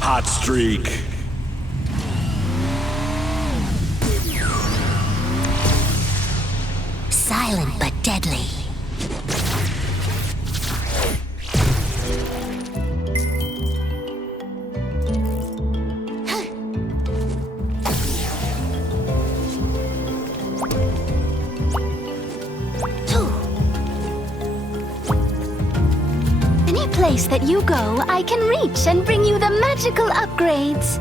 Hot streak. Silent but deadly. Any place that you go, I can reach and bring you the magical upgrades.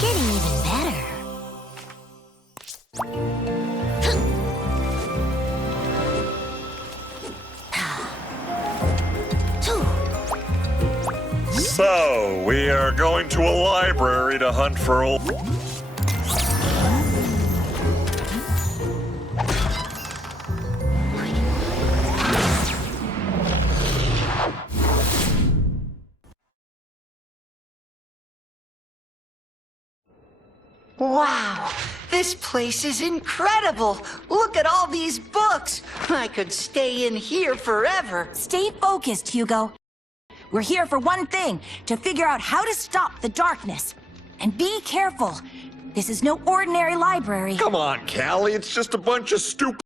Getting even better. So, we are going to a library to hunt for old... Wow, this place is incredible. Look at all these books. I could stay in here forever. Stay focused, Hugo. We're here for one thing, to figure out how to stop the darkness. And be careful. This is no ordinary library. Come on, Callie, it's just a bunch of stupid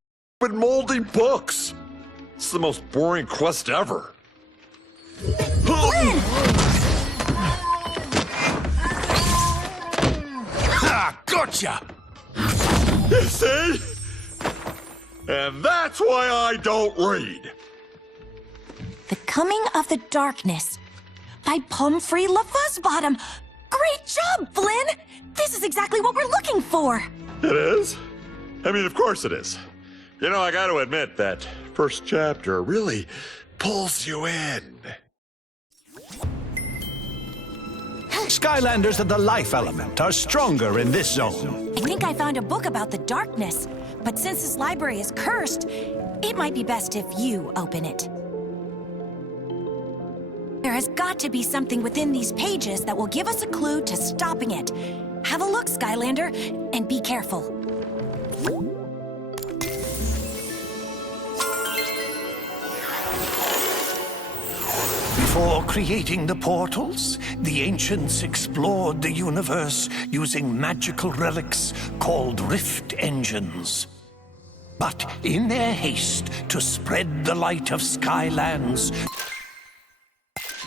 moldy books. It's the most boring quest ever. Ha! Gotcha! You see? And that's why I don't read. The Coming of the Darkness by Pumphrey LaFuzzbottom. Great job, Flynn! This is exactly what we're looking for. It is? I mean, of course it is. You know, I gotta admit, that first chapter really pulls you in. Skylanders of the life element are stronger in this zone. I think I found a book about the darkness, but since this library is cursed, it might be best if you open it. There has got to be something within these pages that will give us a clue to stopping it. Have a look, Skylander, and be careful. Before creating the portals, the ancients explored the universe using magical relics called rift engines. But in their haste to spread the light of Skylands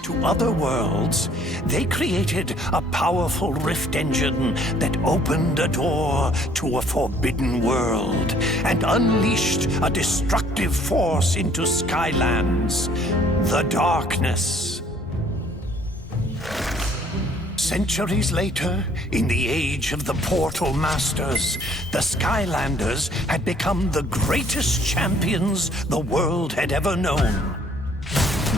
to other worlds, they created a powerful rift engine that opened a door to a forbidden world and unleashed a destructive force into Skylands, the darkness. Centuries later, in the age of the Portal Masters, the Skylanders had become the greatest champions the world had ever known.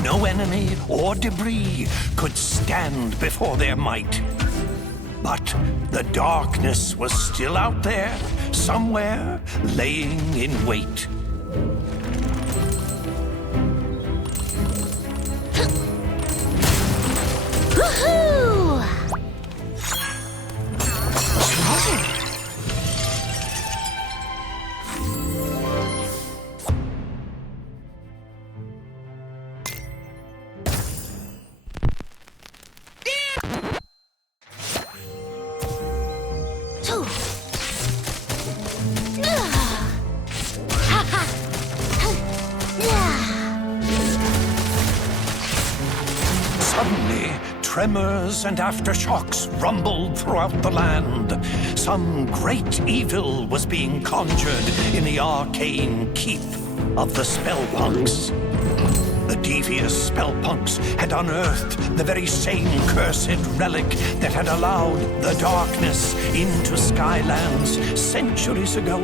No enemy or debris could stand before their might. But the darkness was still out there, somewhere, laying in wait. Woohoo! Suddenly, tremors and aftershocks rumbled throughout the land. Some great evil was being conjured in the arcane keep of the Spellpunks. The devious Spellpunks had unearthed the very same cursed relic that had allowed the darkness into Skylands centuries ago.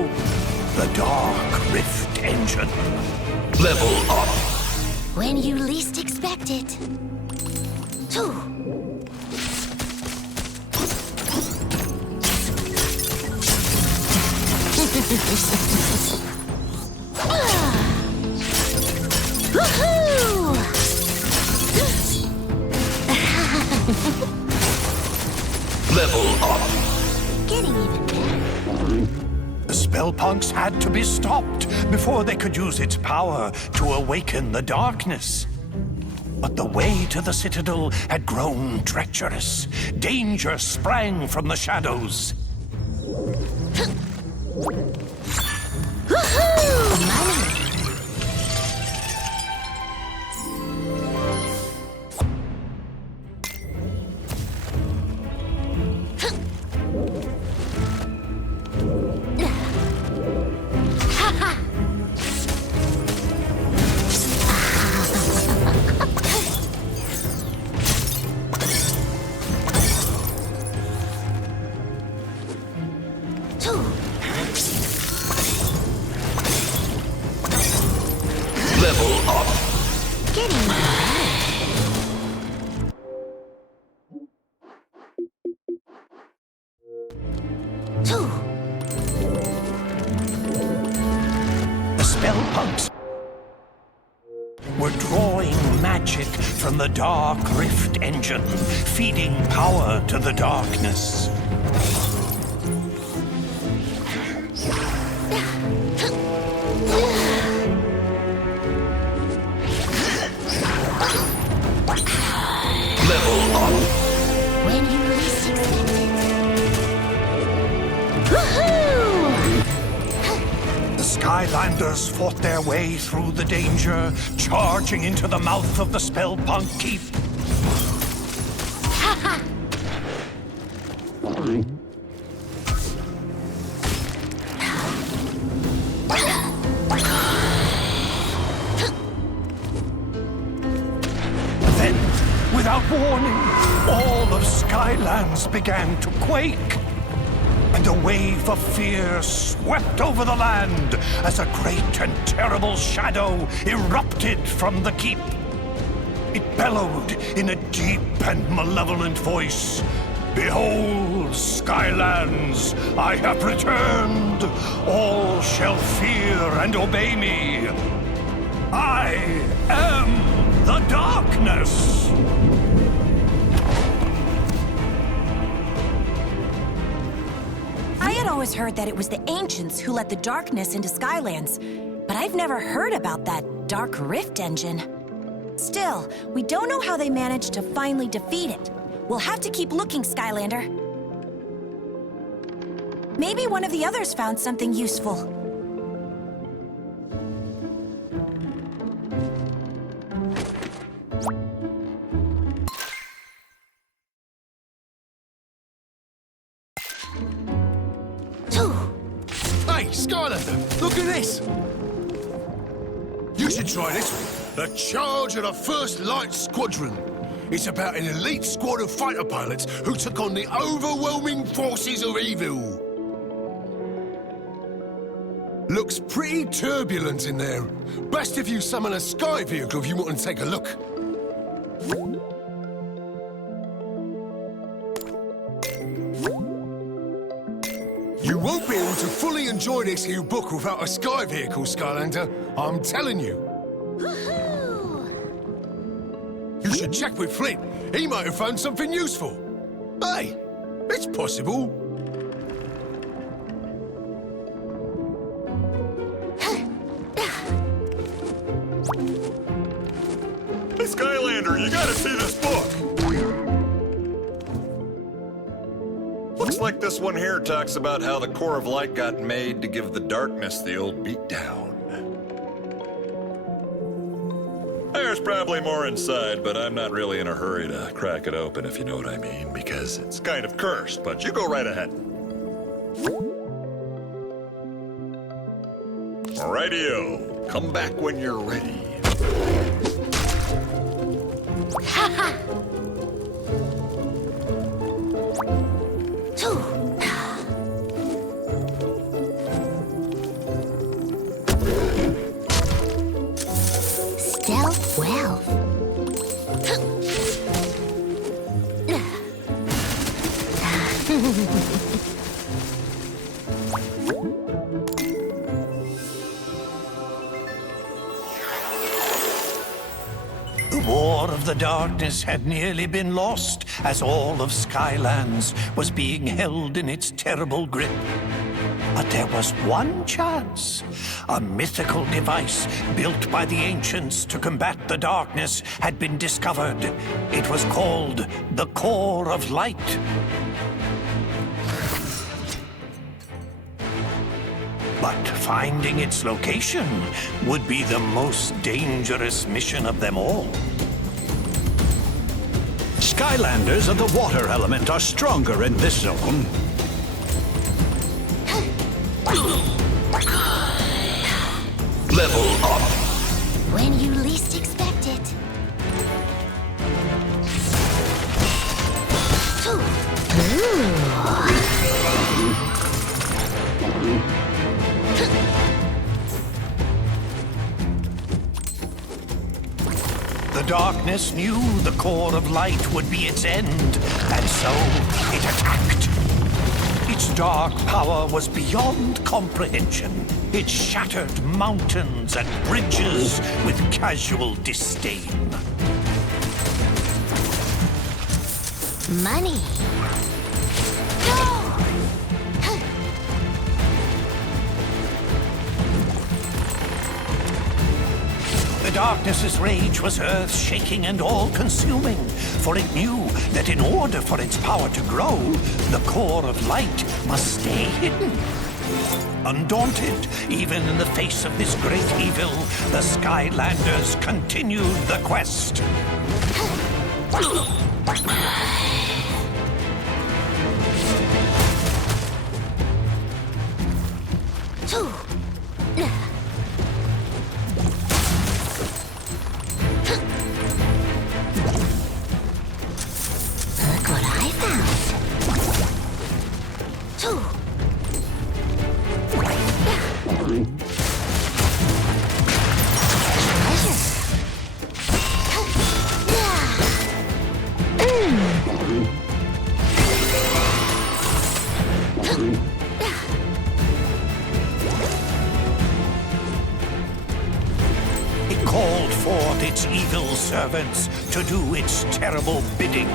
The Dark Rift Engine. Level up. When you least expect it. Woohoo! Level up. Getting even better. The Spellpunks had to be stopped before they could use its power to awaken the darkness. But the way to the Citadel had grown treacherous. Danger sprang from the shadows. Level up. Getting The Spellpunks were drawing magic from the Dark Rift engine, feeding power to the darkness. Level up. when you least expect it. Woohoo! The Skylanders fought their way through the danger, charging into the mouth of the Spellpunk Keep. Then, without warning, all of Skylands began to quake. And a wave of fear swept over the land as a great and terrible shadow erupted from the keep. It bellowed in a deep and malevolent voice. Behold, Skylands, I have returned. All shall fear and obey me. I am the darkness. I had always heard that it was the ancients who let the darkness into Skylands, but I've never heard about that Dark Rift engine. Still, we don't know how they managed to finally defeat it. We'll have to keep looking, Skylander. Maybe one of the others found something useful. Hey, Skylander, look at this! You should try this one. The Charge of the First Light Squadron. It's about an elite squad of fighter pilots who took on the overwhelming forces of evil. Looks pretty turbulent in there. Best if you summon a sky vehicle if you want to take a look. You won't be able to fully enjoy this here book without a sky vehicle, Skylander. I'm telling you. You should check with Flint. He might have found something useful. Hey, it's possible. Hey, Skylander, you gotta see this book. Looks like this one here talks about how the core of light got made to give the darkness the old beatdown. There's probably more inside, but I'm not really in a hurry to crack it open, if you know what I mean, because it's kind of cursed, but you go right ahead. Rightio. Come back when you're ready. Stealth well. The War of the Darkness had nearly been lost as all of Skylands was being held in its terrible grip. But there was one chance. A mythical device built by the ancients to combat the darkness had been discovered. It was called the Core of Light. But finding its location would be the most dangerous mission of them all. Skylanders of the water element are stronger in this zone. Level up. When you least expect it. The darkness knew the Core of Light would be its end, and so it attacked. Its dark power was beyond comprehension. It shattered mountains and bridges with casual disdain. Money. The darkness's rage was earth-shaking and all-consuming, for it knew that in order for its power to grow, the Core of Light must stay hidden. Undaunted, even in the face of this great evil, the Skylanders continued the quest. Look what I found. It called forth its evil servants to do its terrible bidding.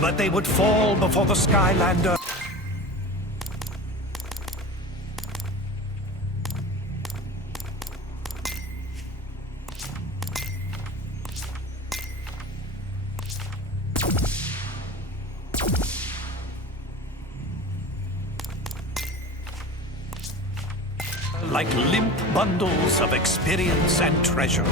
But they would fall before the Skylander. Like limp bundles of experience and treasure.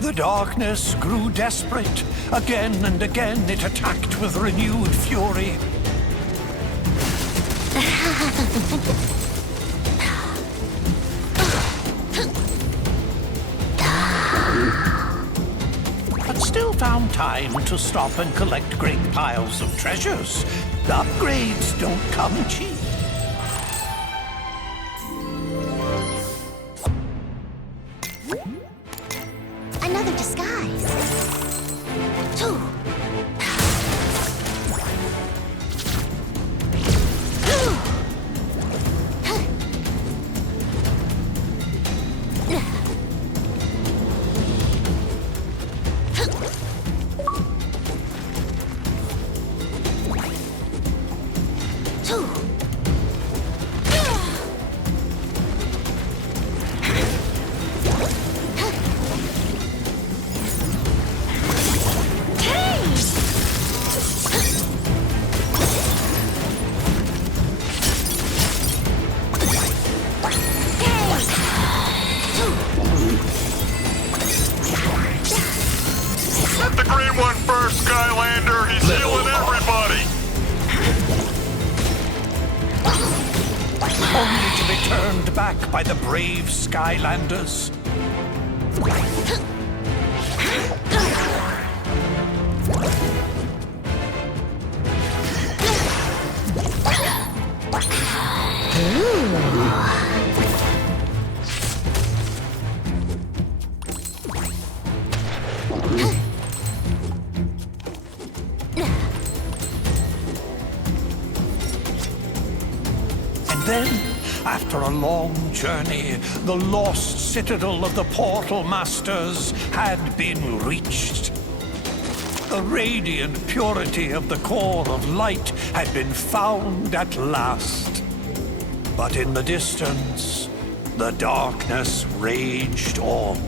The darkness grew desperate. Again and again it attacked with renewed fury. But still found time to stop and collect great piles of treasures. The upgrades don't come cheap. Another disguise. Hit the green one first, Skylander. He's healing everybody. Only to be turned back by the brave Skylanders. After a long journey, the lost citadel of the Portal Masters had been reached. The radiant purity of the core of light had been found at last. But in the distance, the darkness raged on.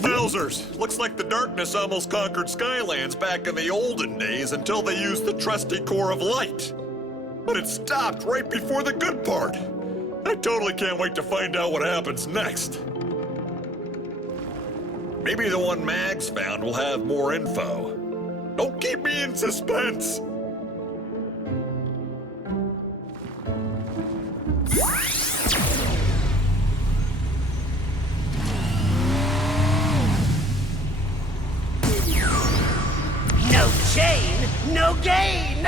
Wowzers! Looks like the darkness almost conquered Skylands back in the olden days until they used the trusty core of light. But it stopped right before the good part. I totally can't wait to find out what happens next. Maybe the one Mags found will have more info. Don't keep me in suspense! No chain, no gain!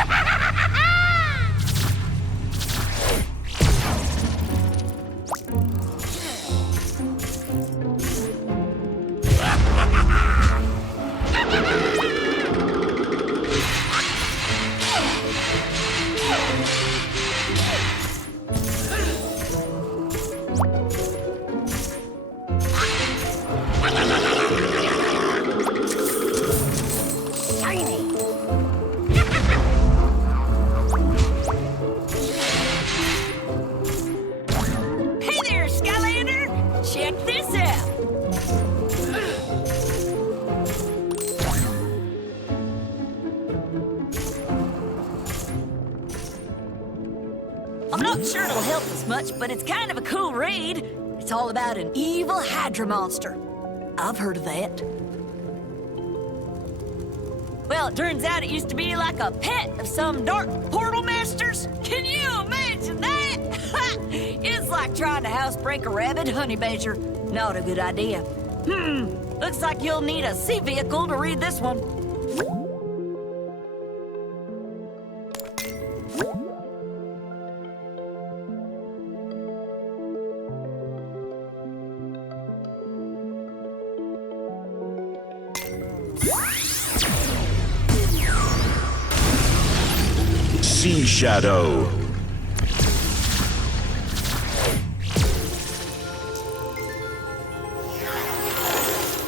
Hey there, Skylander! Check this out! I'm not sure it'll help us much, but it's kind of a cool read. It's all about an evil Hydra monster. I've heard of that. Well, it turns out it used to be like a pet of some dark portal masters. Can you imagine that? It's like trying to housebreak a rabid honey badger. Not a good idea. Looks like you'll need a sea vehicle to read this one. Sea Shadow.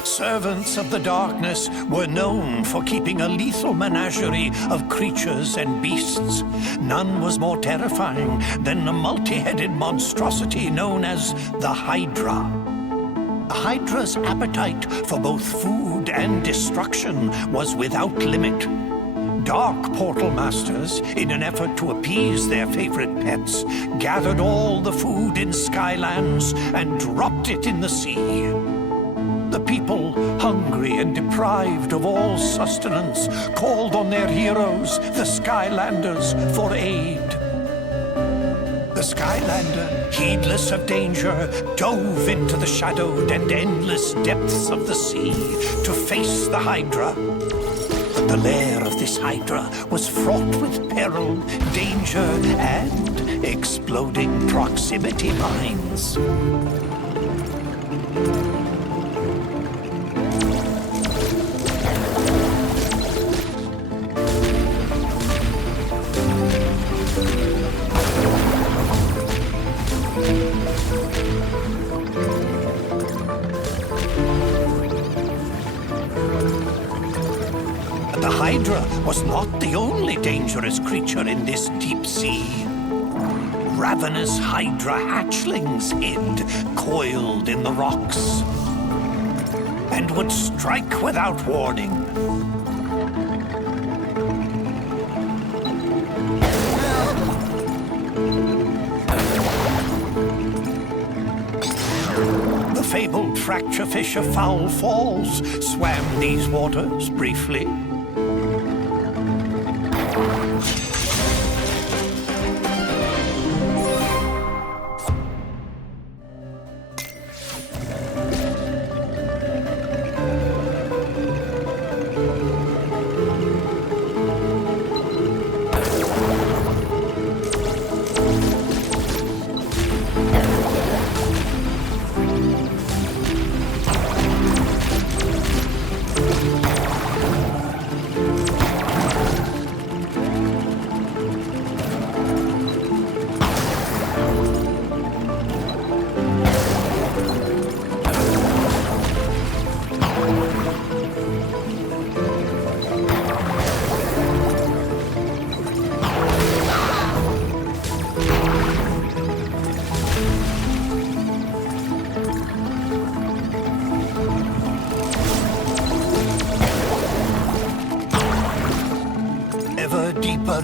Servants of the darkness were known for keeping a lethal menagerie of creatures and beasts. None was more terrifying than the multi-headed monstrosity known as the Hydra. The Hydra's appetite for both food and destruction was without limit. Dark Portal Masters, in an effort to appease their favorite pets, gathered all the food in Skylands and dropped it in the sea. The people, hungry and deprived of all sustenance, called on their heroes, the Skylanders, for aid. The Skylander, heedless of danger, dove into the shadowed and endless depths of the sea to face the Hydra. But the lair of this Hydra was fraught with peril, danger, and exploding proximity mines. The Hydra was not the only dangerous creature in this deep sea. Ravenous Hydra hatchlings hid, coiled in the rocks, and would strike without warning. The fabled fracture fish of Foul Falls swam these waters briefly.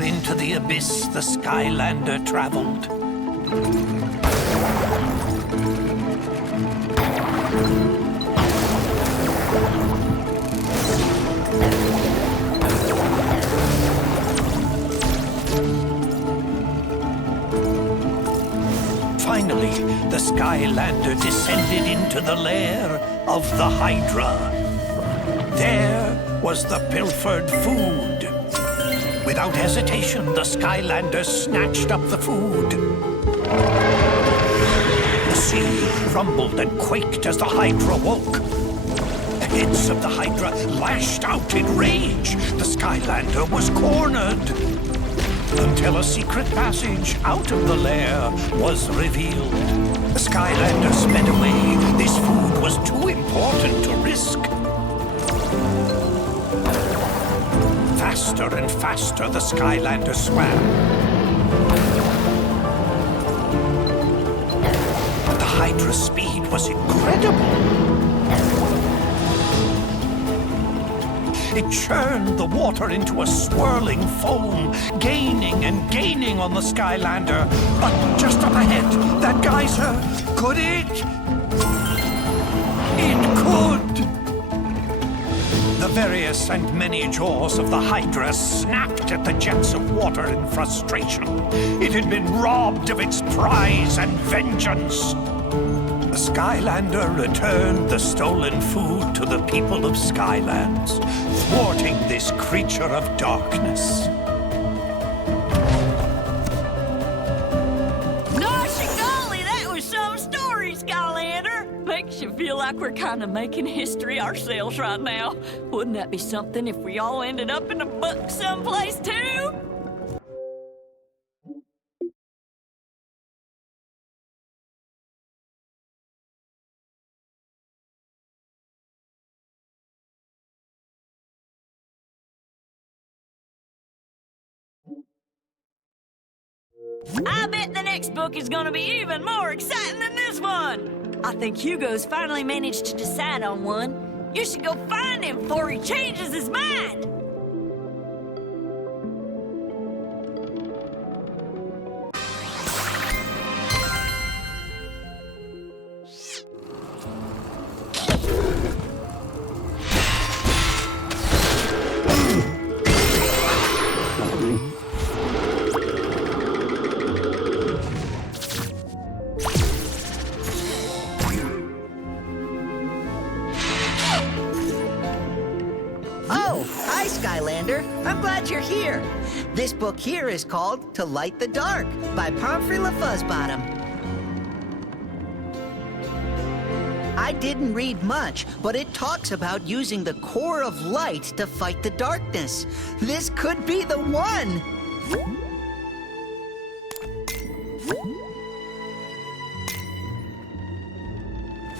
into the abyss the Skylander traveled. Finally, the Skylander descended into the lair of the Hydra. There was the pilfered food. Without hesitation, the Skylander snatched up the food. The sea rumbled and quaked as the Hydra woke. The heads of the Hydra lashed out in rage. The Skylander was cornered. Until a secret passage out of the lair was revealed. The Skylander sped away. This food was too important to risk. Faster and faster the Skylander swam. But the Hydra's speed was incredible. It churned the water into a swirling foam, gaining and gaining on the Skylander. But just up ahead, that geyser, could it? It could! The various and many jaws of the Hydra snapped at the jets of water in frustration. It had been robbed of its prize and vengeance. The Skylander returned the stolen food to the people of Skylands, thwarting this creature of darkness. Gosh and golly, that was some story, Skylander! Makes you feel like we're kind of making history ourselves right now. Wouldn't that be something if we all ended up in a book someplace, too? I bet the next book is gonna be even more exciting than this one! I think Hugo's finally managed to decide on one. You should go find him before he changes his mind! Skylander. I'm glad you're here. This book here is called To Light the Dark by Pomfrey LaFuzzbottom. I didn't read much, but it talks about using the core of light to fight the darkness. This could be the one!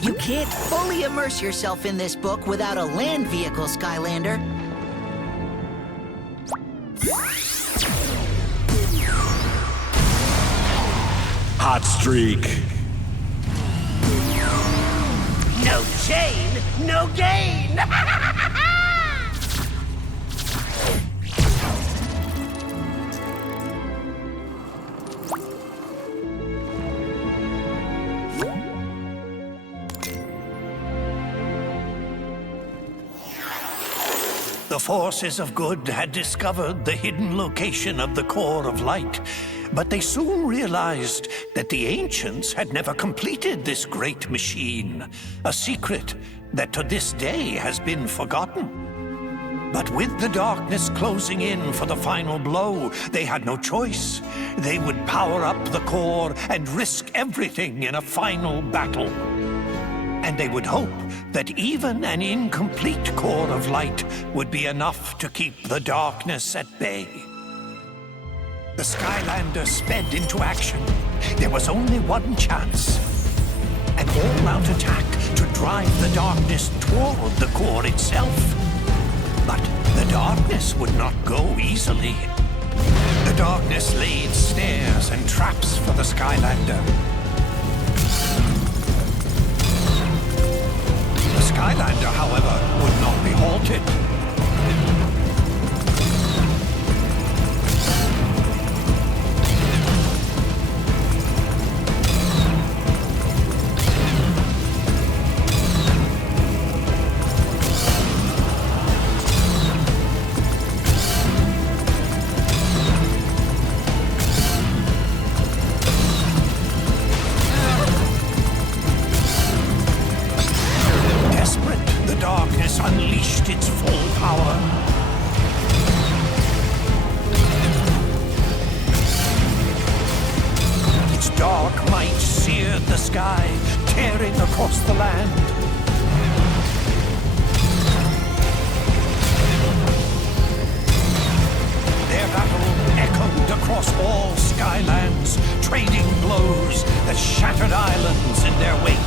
You can't fully immerse yourself in this book without a land vehicle, Skylander. Hot streak. No chain, no gain! The forces of good had discovered the hidden location of the core of light, but they soon realized that the ancients had never completed this great machine, a secret that to this day has been forgotten. But with the darkness closing in for the final blow, they had no choice. They would power up the core and risk everything in a final battle. And they would hope that even an incomplete core of light would be enough to keep the darkness at bay. The Skylander sped into action. There was only one chance. An all-out attack to drive the darkness toward the core itself. But the darkness would not go easily. The darkness laid snares and traps for the Skylander. The Skylander, however, would not be halted. dark might seared the sky, tearing across the land. Their battle echoed across all Skylands, trading blows that shattered islands in their wake.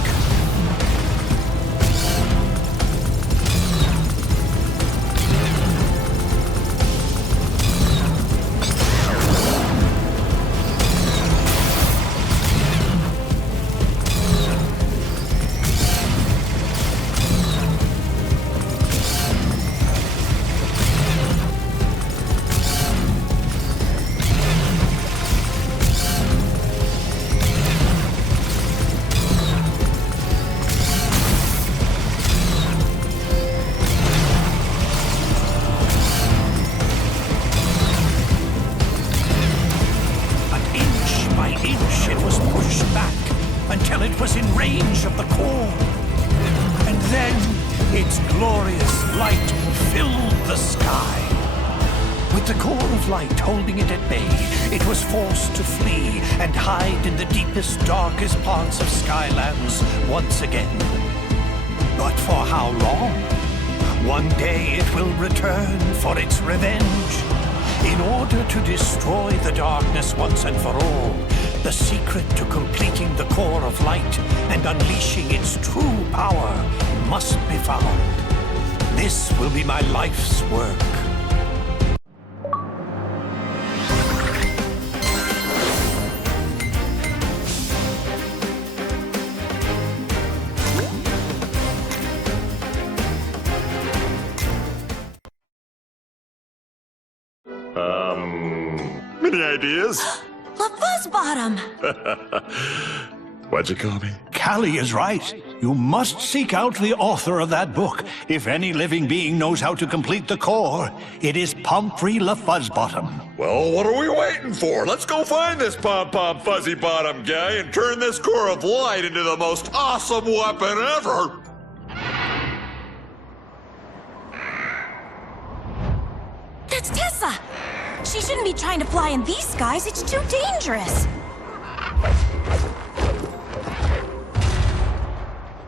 Until it was in range of the core. And then its glorious light filled the sky. With the core of light holding it at bay, it was forced to flee and hide in the deepest, darkest parts of Skylands once again. But for how long? One day it will return for its revenge. In order to destroy the darkness once and for all, the secret to completing the core of light and unleashing its true power must be found. This will be my life's work. Any ideas? La Fuzzbottom! What'd you call me? Callie is right. You must seek out the author of that book. If any living being knows how to complete the core, it is Pomfrey La Fuzzbottom. Well, what are we waiting for? Let's go find this pom-pom fuzzy bottom guy and turn this core of light into the most awesome weapon ever! That's Tessa! She shouldn't be trying to fly in these skies. It's too dangerous.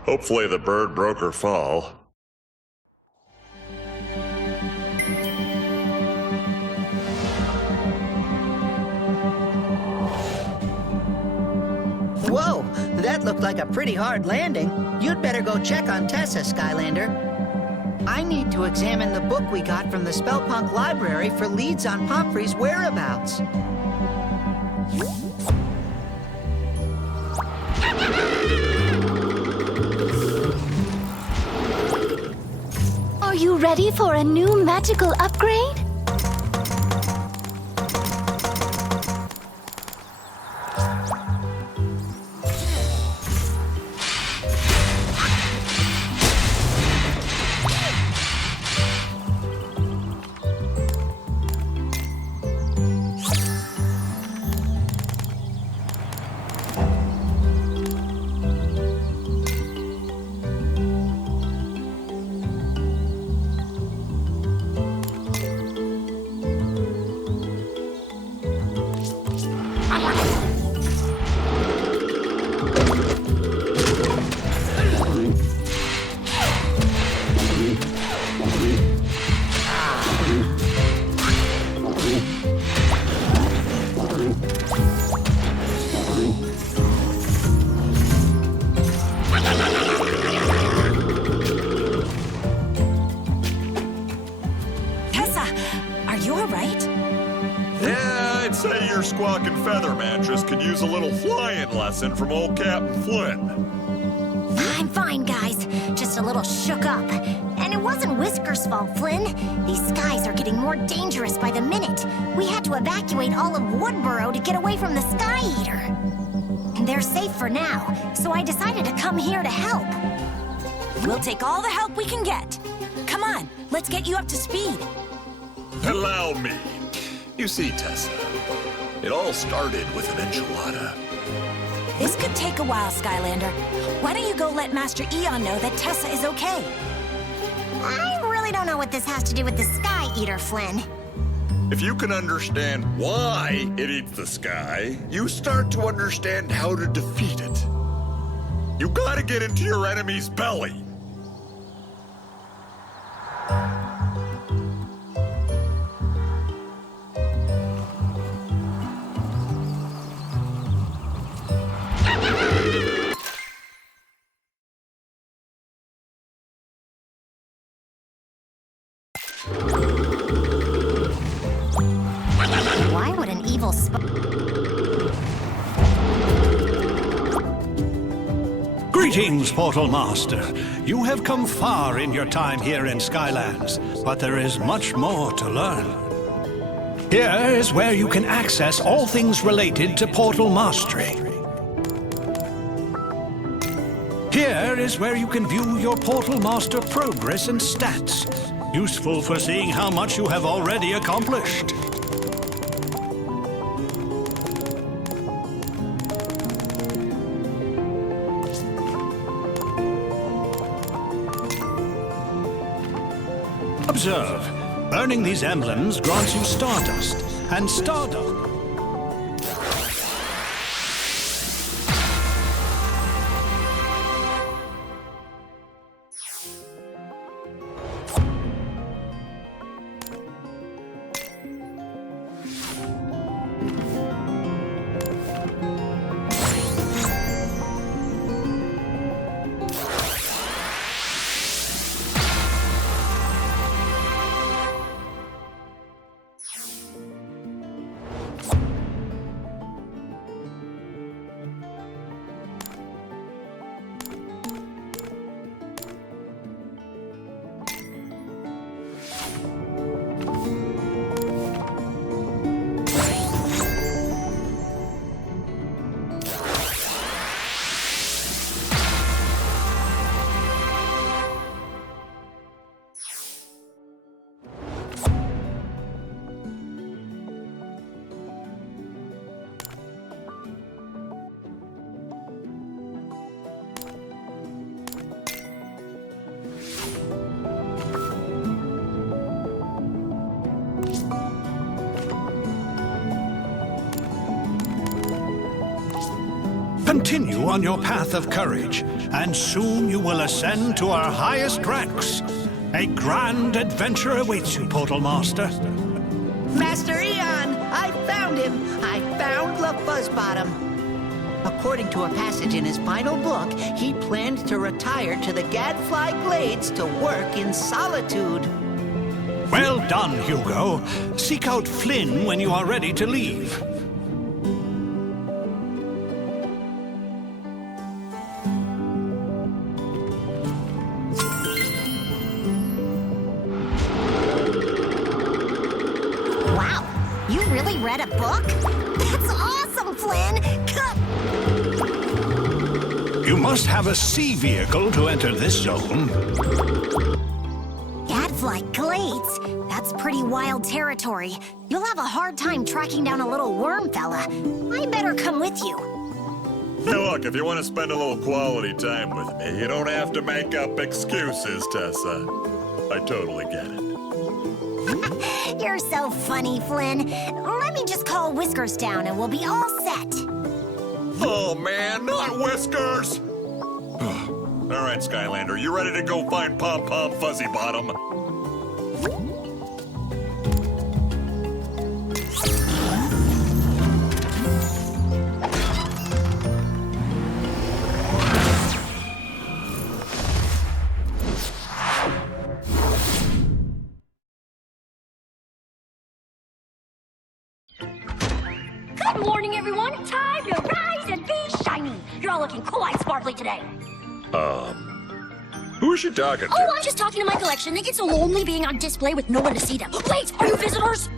Hopefully the bird broke her fall. Whoa, that looked like a pretty hard landing. You'd better go check on Tessa, Skylander. I need to examine the book we got from the Spellpunk Library for leads on Pomfrey's whereabouts. Are you ready for a new magical upgrade? Say your squawking feather mattress could use a little flying lesson from old Captain Flynn. I'm fine, guys. Just a little shook up. And it wasn't Whisker's fault, Flynn. These skies are getting more dangerous by the minute. We had to evacuate all of Woodboro to get away from the Sky Eater. They're safe for now, so I decided to come here to help. We'll take all the help we can get. Come on, let's get you up to speed. Allow me. You see, Tessa, it all started with an enchilada. This could take a while, Skylander. Why don't you go let Master Eon know that Tessa is okay? I really don't know what this has to do with the Sky Eater, Flynn. If you can understand why it eats the sky, you start to understand how to defeat it. You gotta get into your enemy's belly. Why would an evil Greetings, Portal Master. You have come far in your time here in Skylands, but there is much more to learn. Here is where you can access all things related to Portal Mastery. Here is where you can view your Portal Master progress and stats, useful for seeing how much you have already accomplished. Observe. Earning these emblems grants you Stardust, and Stardust... Continue on your path of courage, and soon you will ascend to our highest ranks. A grand adventure awaits you, Portal Master. Master Eon, I found him. I found the Fuzzbottom. According to a passage in his final book, he planned to retire to the Gadfly Glades to work in solitude. Well done, Hugo. Seek out Flynn when you are ready to leave. Wow, you really read a book? That's awesome, Flynn! You must have a sea vehicle to enter this zone. Gadfly Glades? That's pretty wild territory. You'll have a hard time tracking down a little worm fella. I better come with you. Hey, look, if you want to spend a little quality time with me, you don't have to make up excuses, Tessa. I totally get it. You're so funny, Flynn. Let me just call Whiskers down and we'll be all set. Oh, man, not Whiskers! All right, Skylander, you ready to go find Pom Pom Fuzzy Bottom? Good morning, everyone. Time to rise and be shiny. You're all looking quite sparkly today. Who is she talking to? Oh, I'm just talking to my collection. It gets so lonely being on display with no one to see them. Wait, are you visitors?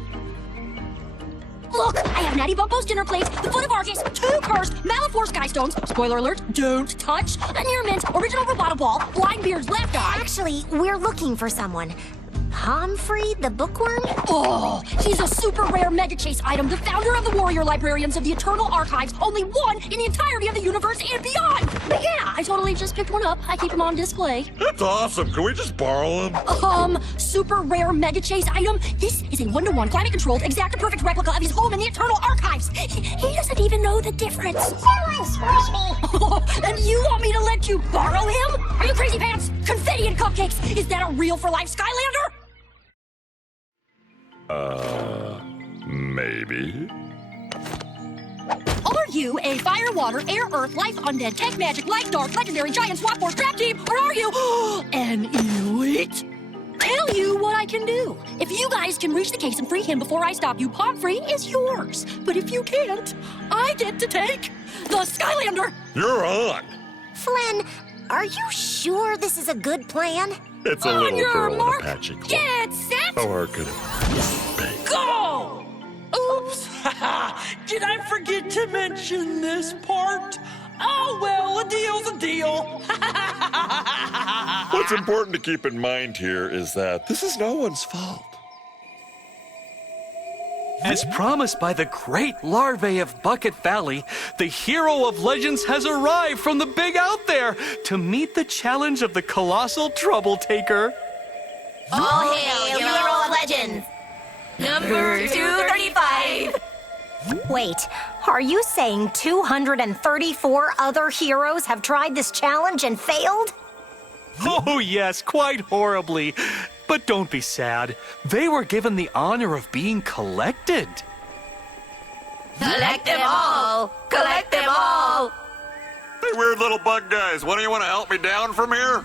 Look, I have Natty Bumppo's dinner plates, the Foot of Argus, 2 cursed Malifaux Sky Stones, spoiler alert, don't touch, a Near Mint, original Roboto Ball, Blind Beard's left eye. Actually, we're looking for someone. Pomfrey, the bookworm? Oh, he's a super rare mega chase item, the founder of the Warrior Librarians of the Eternal Archives, only one in the entirety of the universe and beyond. But yeah, I totally just picked one up. I keep him on display. That's awesome. Can we just borrow him? Super rare mega chase item. This is a one-to-one climate-controlled, exact and perfect replica of his home in the Eternal Archives. He doesn't even know the difference. Someone squish me! And you want me to let you borrow him? Are you crazy pants? Confetti and cupcakes. Is that a real-for-life Skylander? Maybe. Are you a fire, water, air, earth, life, undead, tech, magic, light, dark, legendary, giant, swap force, trap team, or are you an elite? Tell you what I can do. If you guys can reach the case and free him before I stop you, Pomfrey is yours. But if you can't, I get to take the Skylander. You're on. Flynn, are you sure this is a good plan? It's a On little your girl in a mark, patchy cloak. get set, Or could it be? go! Oops! Did I forget to mention this part? Oh well, a deal's a deal. What's important to keep in mind here is that this is no one's fault. As promised by the great larvae of Bucket Valley, the hero of legends has arrived from the big out there to meet the challenge of the colossal trouble taker. All hail, hero of legends! Number 235! Wait, are you saying 234 other heroes have tried this challenge and failed? Oh yes, quite horribly. But don't be sad. They were given the honor of being collected. Collect them all! Collect them all! Hey, weird little bug guys, why don't you want to help me down from here?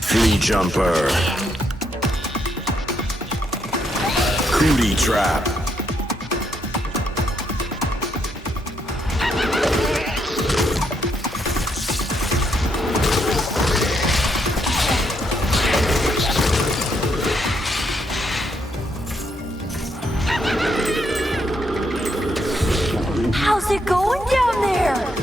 Flea jumper. Cootie trap. How's it going down there?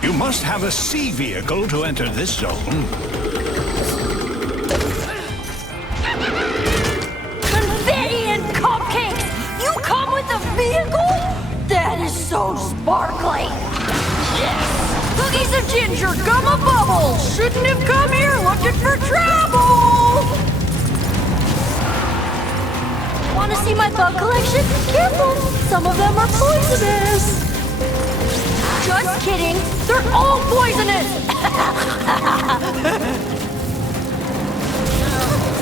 You must have a sea vehicle to enter this zone. Confetti and cupcakes! You come with a vehicle? That is so sparkly! Yes! Cookies of ginger, gum of bubbles! Shouldn't have come here looking for trouble! Want to see my bug collection? Careful! Some of them are poisonous! Just kidding! They're all poisonous!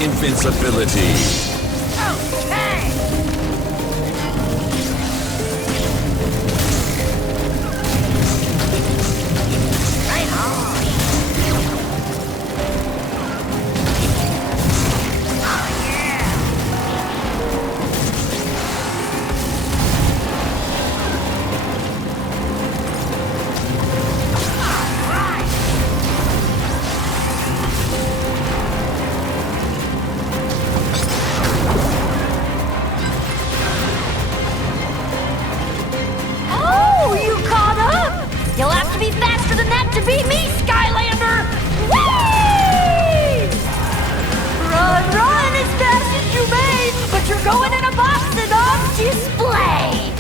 Invincibility. Okay! Right on. Oh, yeah. Oh, you caught up! You'll have to be faster than that to beat me, Skylander! Whee! Run as fast as you may, but you're going in a box and on display!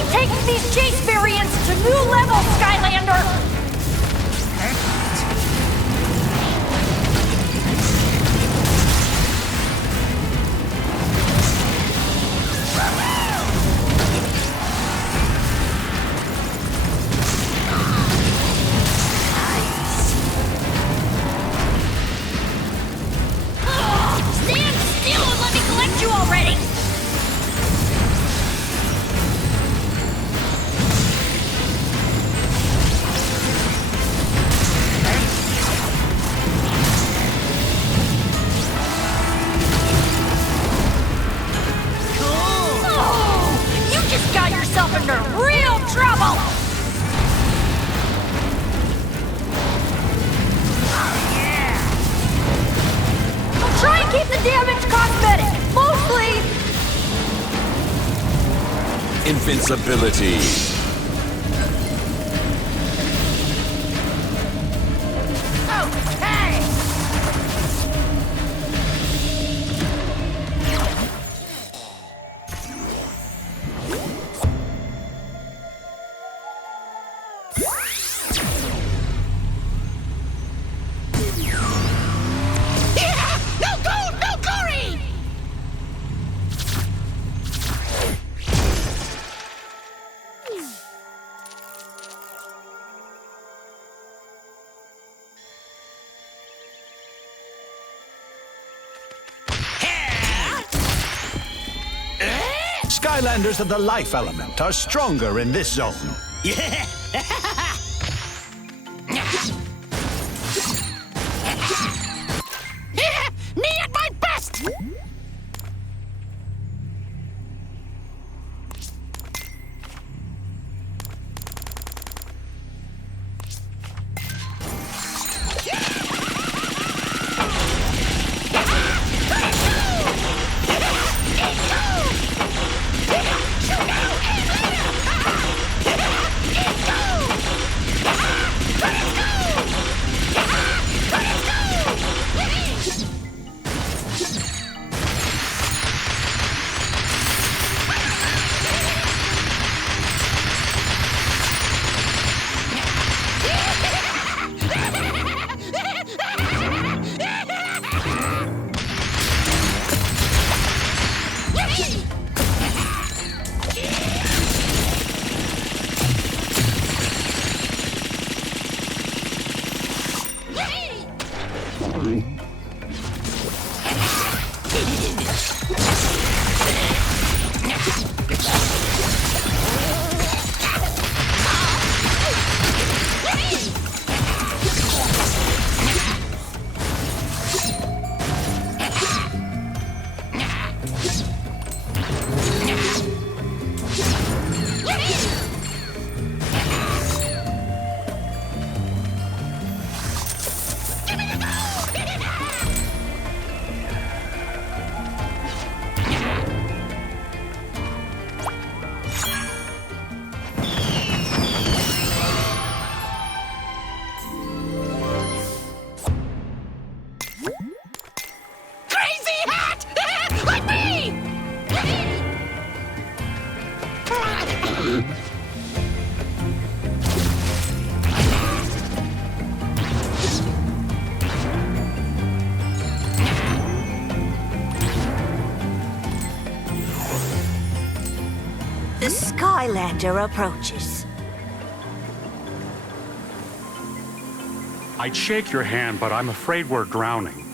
really taking these chase variants to new levels, Skylander! Stand still and let me collect you already! Oh, you just got yourself into real trouble! I'll try and keep the damage cosmetic, mostly. Invincibility. Okay! No gold, no glory! Skylanders of the life element are stronger in this zone. Me at my best! The Skylander approaches. I'd shake your hand, but I'm afraid we're drowning.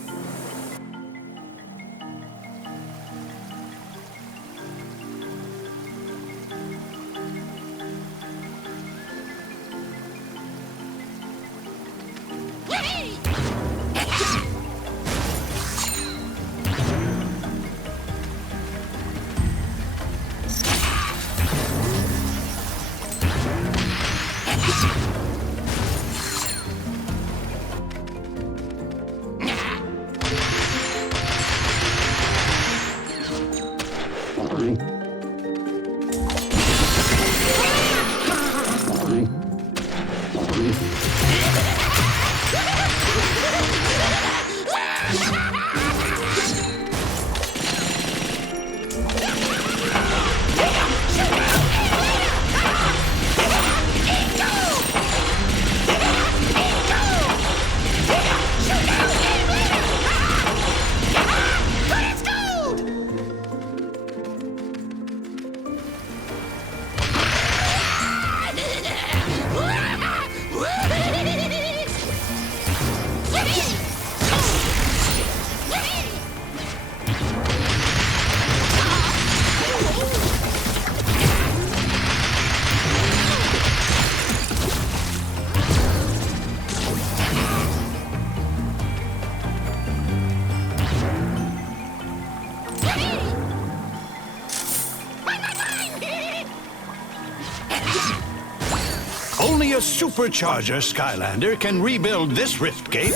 Only a SuperCharger Skylander can rebuild this rift gate.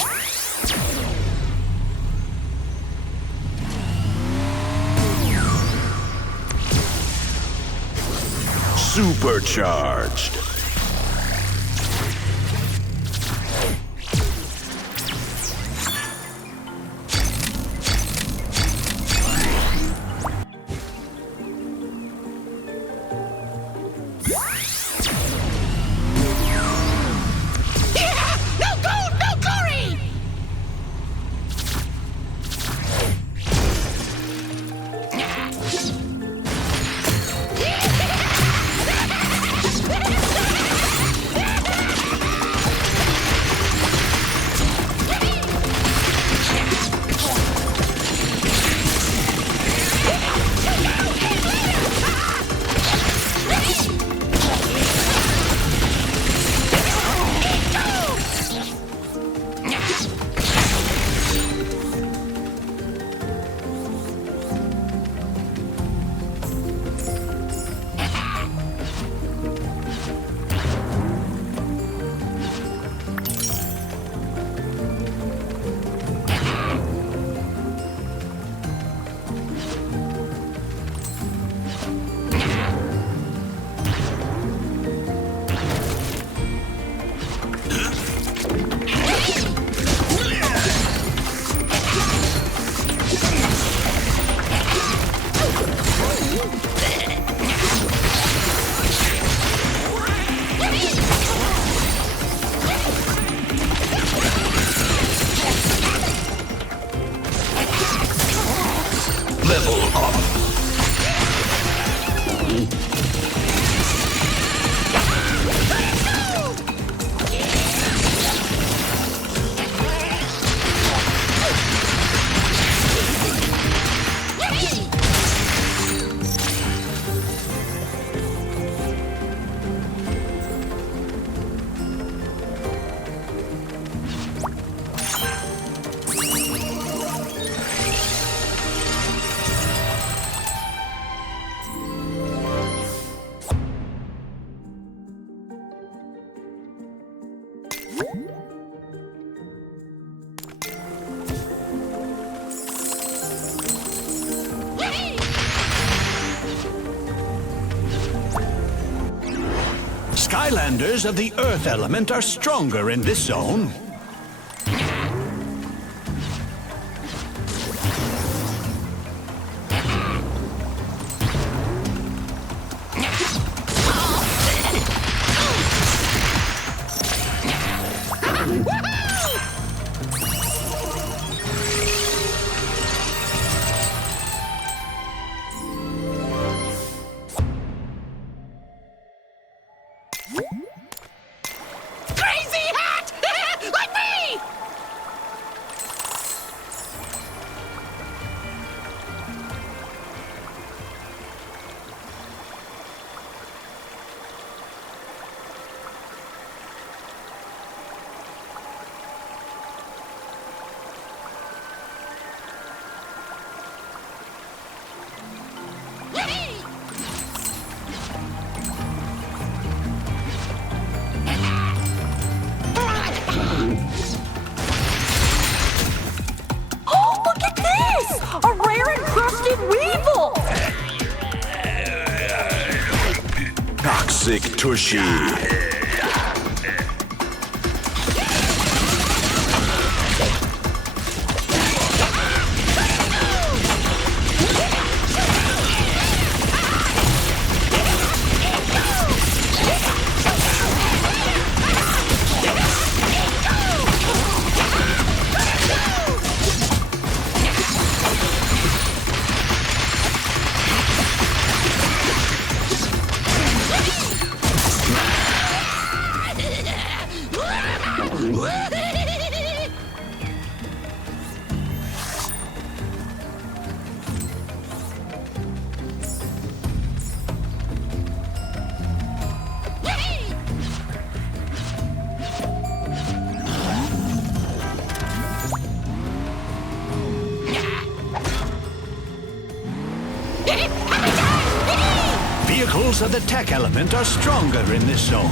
Supercharged. No gold, no glory! Level up. Skylanders of the Earth element are stronger in this zone. Crazy hat! Like me! Oh, look at this! A rare encrusted weevil! Toxic Tushy. Vehicles of the tech element are stronger in this zone.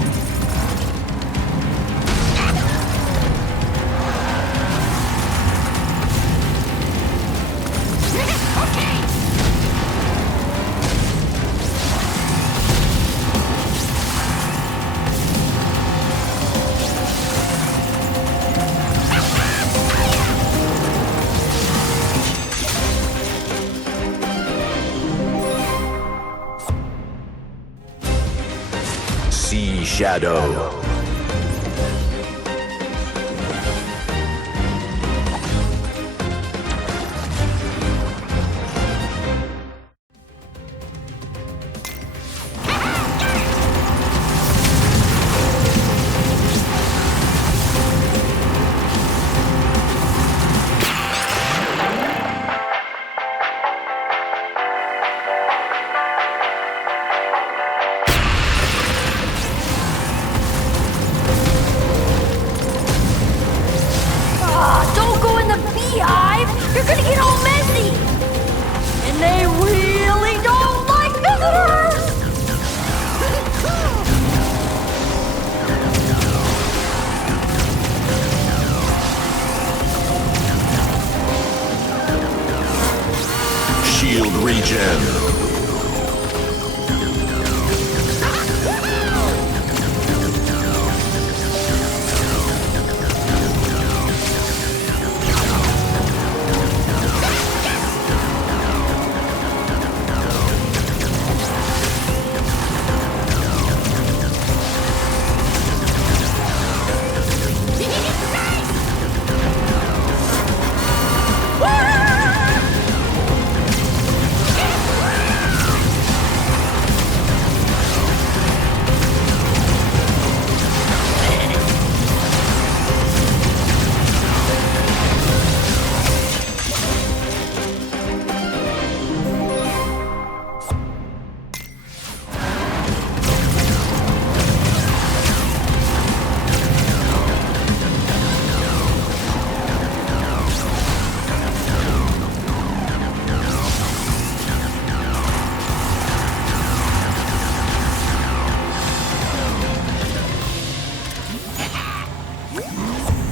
Sea Shadow. Don't go in the beehive! You're gonna get all messy! And they really don't like visitors! Shield regen.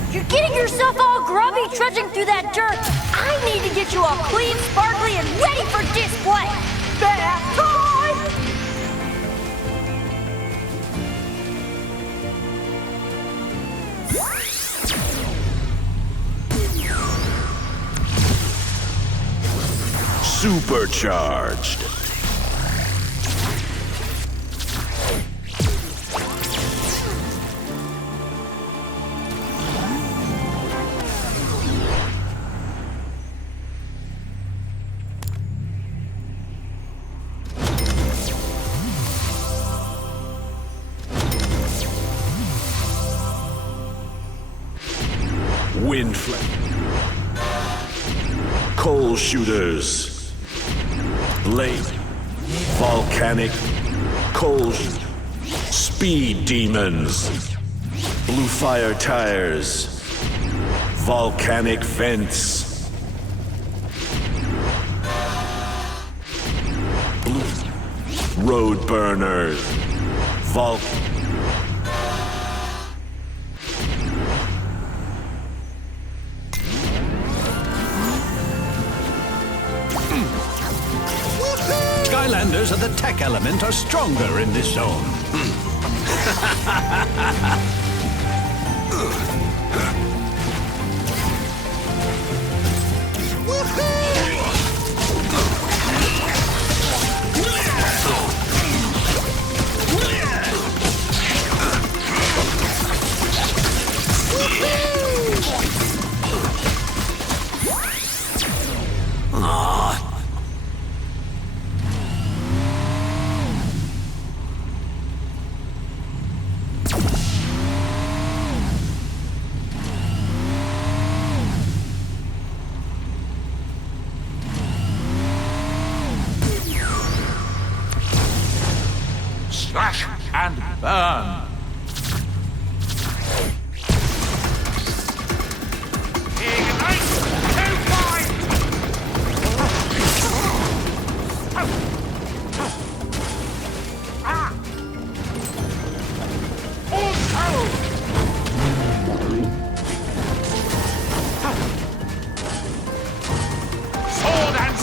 You're getting yourself all grubby trudging through that dirt. I need to get you all clean, sparkly, and ready for display. Bath time! Supercharged. Wind flame. Coal shooters. Blade. Volcanic. Coal. Speed demons. Blue fire tires. Volcanic vents. Blue. Road burners. Skylanders of the tech element are stronger in this zone. Slash and burn. Sword and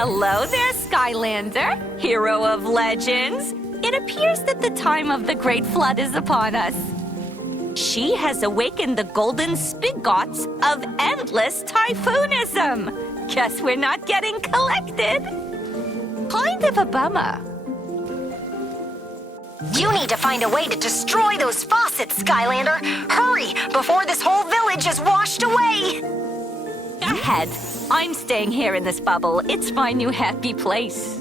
Hello there, Skylander, hero of legends. It appears that the time of the Great Flood is upon us. She has awakened the golden spigots of endless typhoonism. Guess we're not getting collected. Kind of a bummer. You need to find a way to destroy those faucets, Skylander. Hurry, before this whole village is washed away. Ahead. I'm staying here in this bubble. It's my new happy place.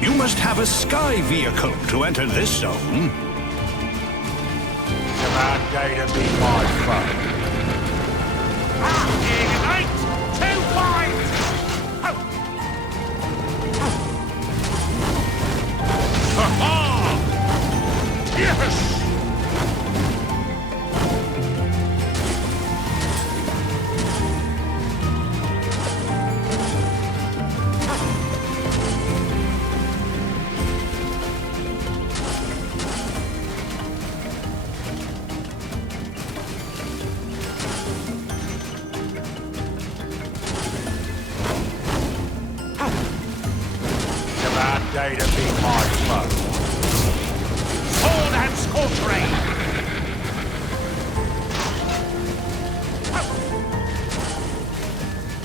You must have a sky vehicle to enter this zone. Command data be my phone. Ignite! Too wide! Yes! Command data be my phone. Sword and scorch ray!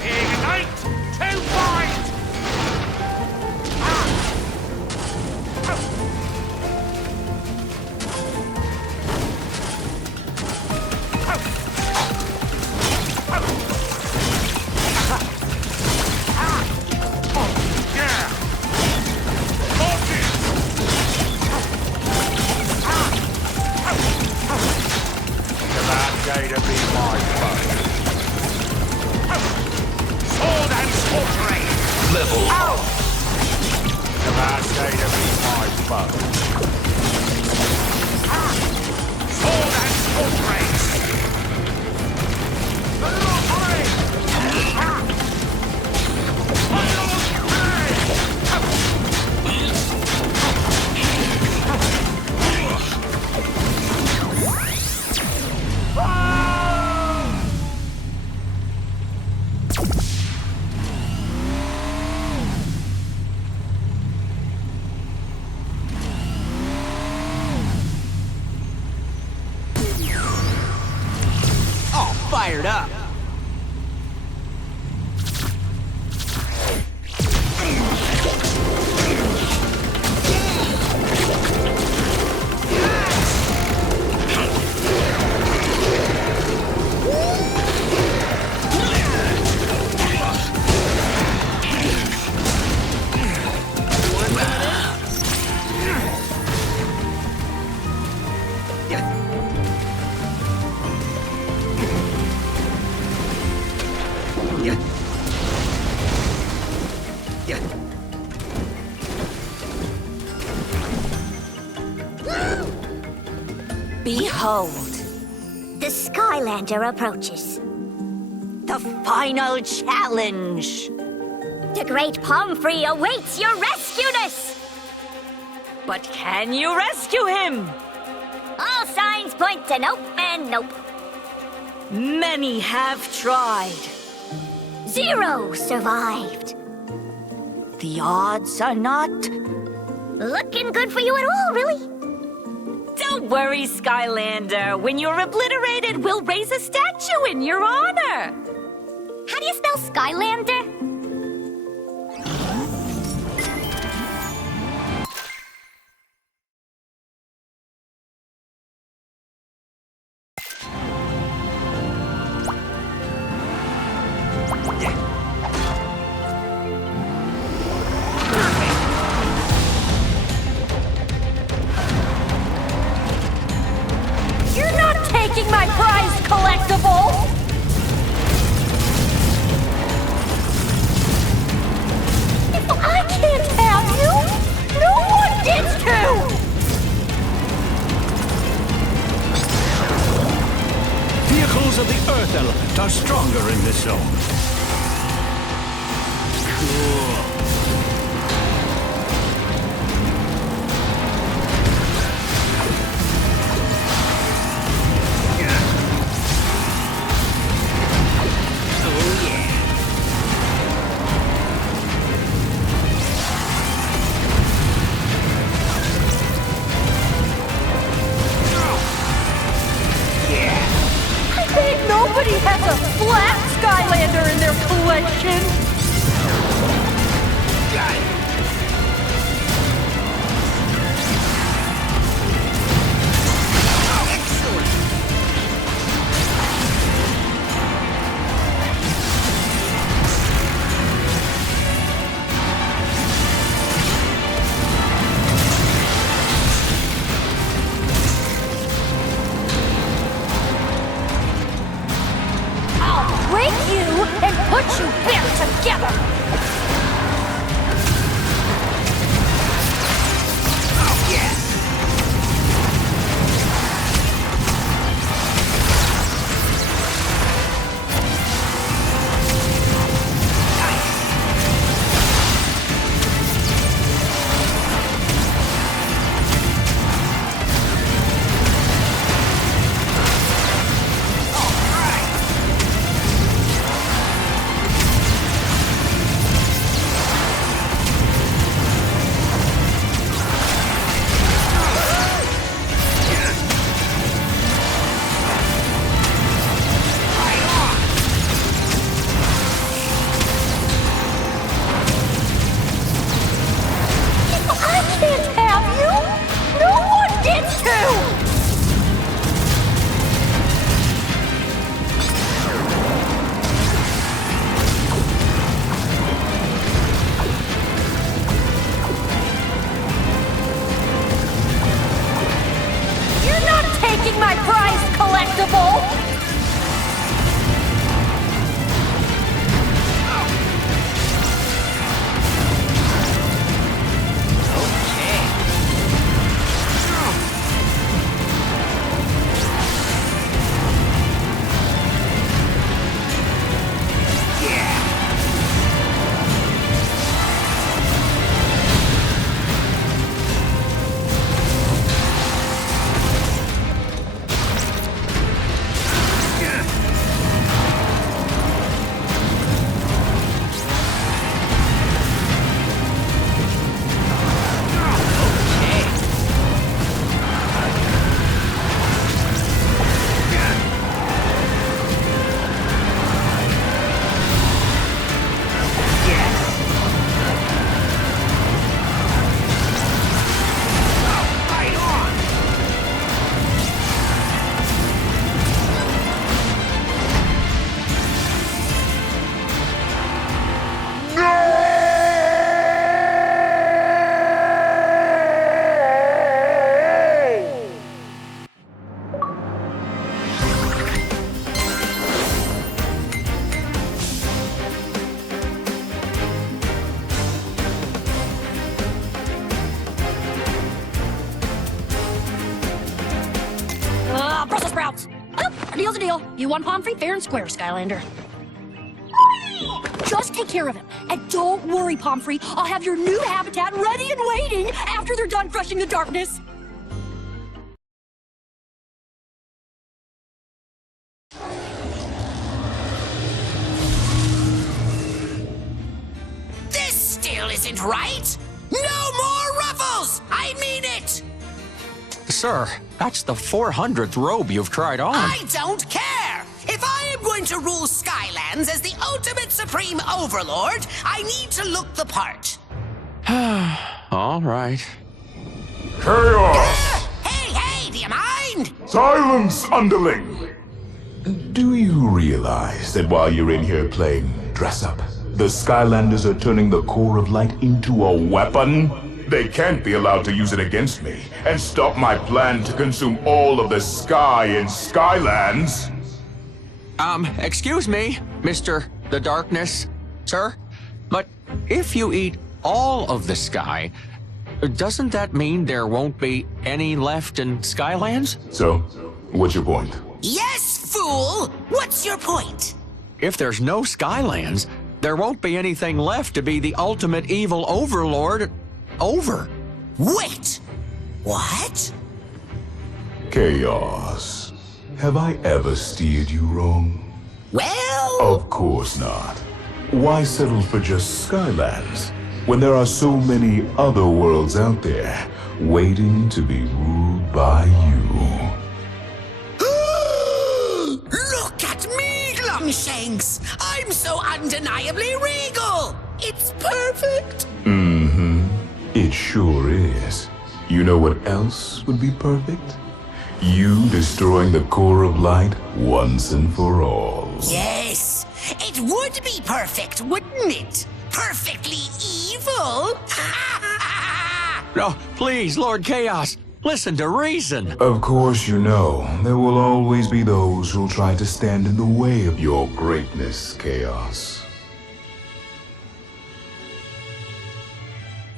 Ignite! Too wide! Data be my foe. Sword and scorch ray! Level up. Command data be my foe. Sword and scorch rays! Fired up. Behold, The Skylander approaches. the final challenge. The Great Pomfrey awaits your rescueness! But can you rescue him? All signs point to nope and nope. Many have tried. 0 survived. The odds are not. Looking good for you at all, really. Don't worry, Skylander. When you're obliterated, we'll raise a statue in your honor. How do you spell Skylander? You're not taking my prized collectible! If I can't have you, no one gets to! Vehicles of the Earth element are stronger in this zone. Cool. deal. You won Pomfrey fair and square, Skylander. Just take care of him. And don't worry, Pomfrey. I'll have your new habitat ready and waiting after they're done crushing the darkness. This still isn't right! No more ruffles! I mean it! Sir, that's the 400th robe you've tried on. I don't care! If I am going to rule Skylands as the ultimate supreme overlord, I need to look the part. All right. Chaos! Hey, do you mind? Silence, underling! Do you realize that while you're in here playing dress-up, the Skylanders are turning the core of light into a weapon? They can't be allowed to use it against me and stop my plan to consume all of the sky in Skylands. Excuse me, Mr. The Darkness, sir, but if you eat all of the sky, doesn't that mean there won't be any left in Skylands? So, what's your point? Yes, fool! What's your point? If there's no Skylands, there won't be anything left to be the ultimate evil overlord over. Wait! What? Chaos. Have I ever steered you wrong? Well... Of course not. Why settle for just Skylands when there are so many other worlds out there waiting to be ruled by you? Look at me, Glumshanks! I'm so undeniably regal! It's perfect! Mm-hmm. It sure is. You know what else would be perfect? You destroying the core of light once and for all. Yes! It would be perfect, wouldn't it? Perfectly evil? No, please, Lord Chaos, listen to reason. Of course you know, there will always be those who'll try to stand in the way of your greatness, Chaos.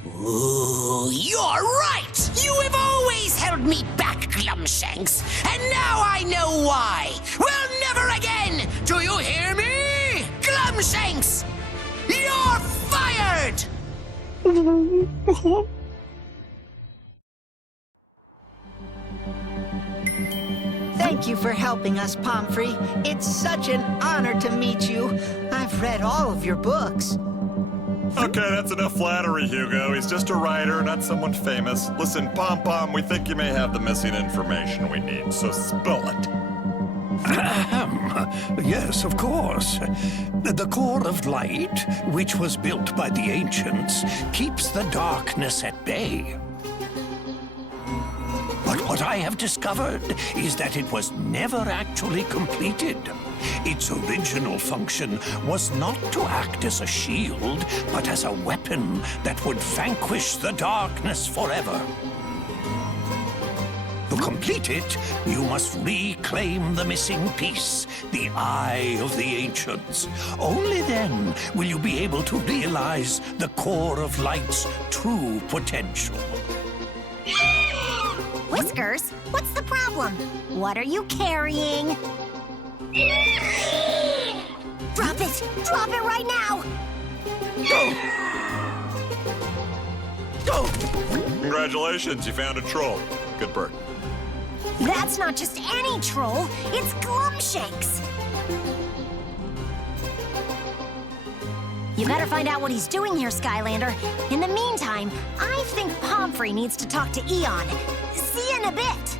Ooh, you're right! You have always held me back, Glumshanks, and now I know why! Well, never again! Do you hear me? Glumshanks! You're fired! Thank you for helping us, Pomfrey. It's such an honor to meet you. I've read all of your books. Okay, that's enough flattery, Hugo. He's just a writer, not someone famous. Listen, Pom-Pom, we think you may have the missing information we need, so spill it. Yes, of course. The core of light, which was built by the ancients, keeps the darkness at bay. But what I have discovered is that it was never actually completed. Its original function was not to act as a shield, but as a weapon that would vanquish the darkness forever. To complete it, you must reclaim the missing piece, the Eye of the Ancients. Only then will you be able to realize the core of light's true potential. Whiskers, what's the problem? What are you carrying? Drop it! Drop it right now! Go! Congratulations, you found a troll. Good bird. That's not just any troll, it's Glumshanks! You better find out what he's doing here, Skylander. In the meantime, I think Pomfrey needs to talk to Eon. See you in a bit!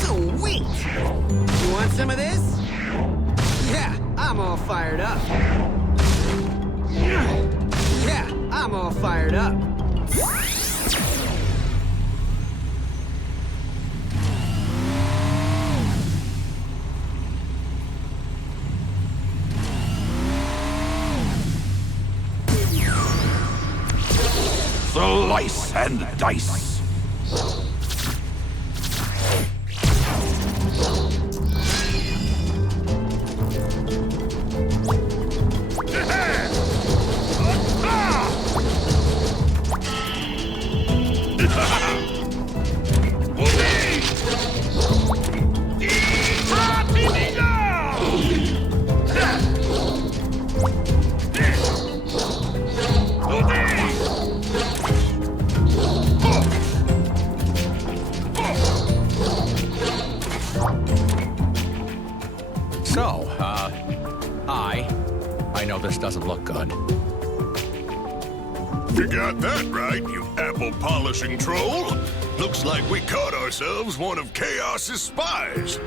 Sweet! You want some of this? Yeah, I'm all fired up. Yeah, I'm all fired up. Slice and dice. doesn't look good. You got that right, you apple-polishing troll. Looks like we caught ourselves one of Chaos's spies.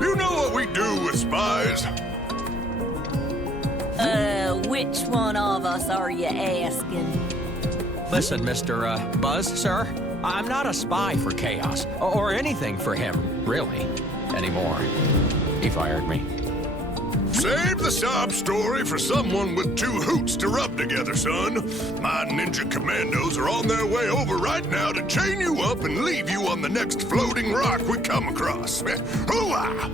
You know what we do with spies? Which one of us are you asking? Listen, Mr. Buzz, sir. I'm not a spy for Chaos, or anything for him, really, anymore. He fired me. Save the sob story for someone with two hoots to rub together, son. My ninja commandos are on their way over right now to chain you up and leave you on the next floating rock we come across. Hooah!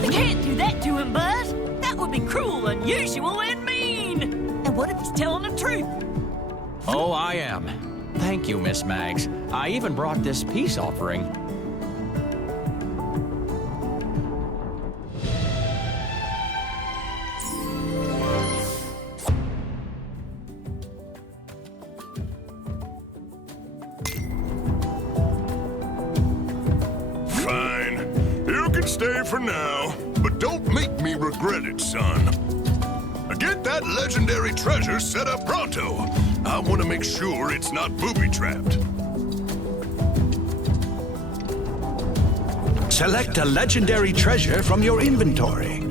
We can't do that to him, Buzz. That would be cruel, unusual, and mean. And what if he's telling the truth? Oh, I am. Thank you, Miss Mags. I even brought this peace offering. Fine. You can stay for now, but don't make me regret it, son. Get that legendary treasure set up pronto. I want to make sure it's not booby-trapped. Select a legendary treasure from your inventory.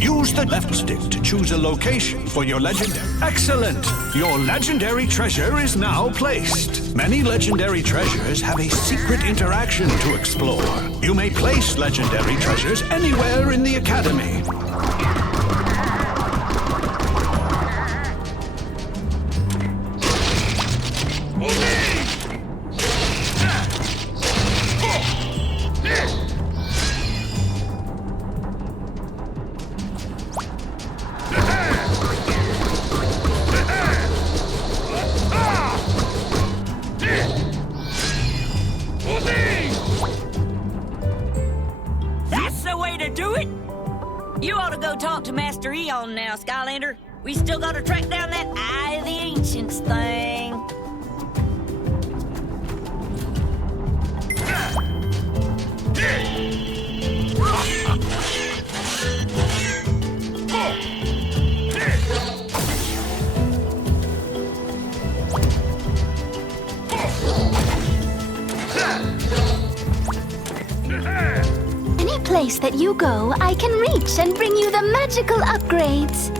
Use the left stick to choose a location for your legendary. Excellent! Your legendary treasure is now placed. Many legendary treasures have a secret interaction to explore. You may place legendary treasures anywhere in the Academy. That's the way to do it! You ought to go talk to Master Eon now, Skylander. We still gotta track down that Eye of the Ancients thing. Any place that you go, I can reach and bring you the magical upgrades.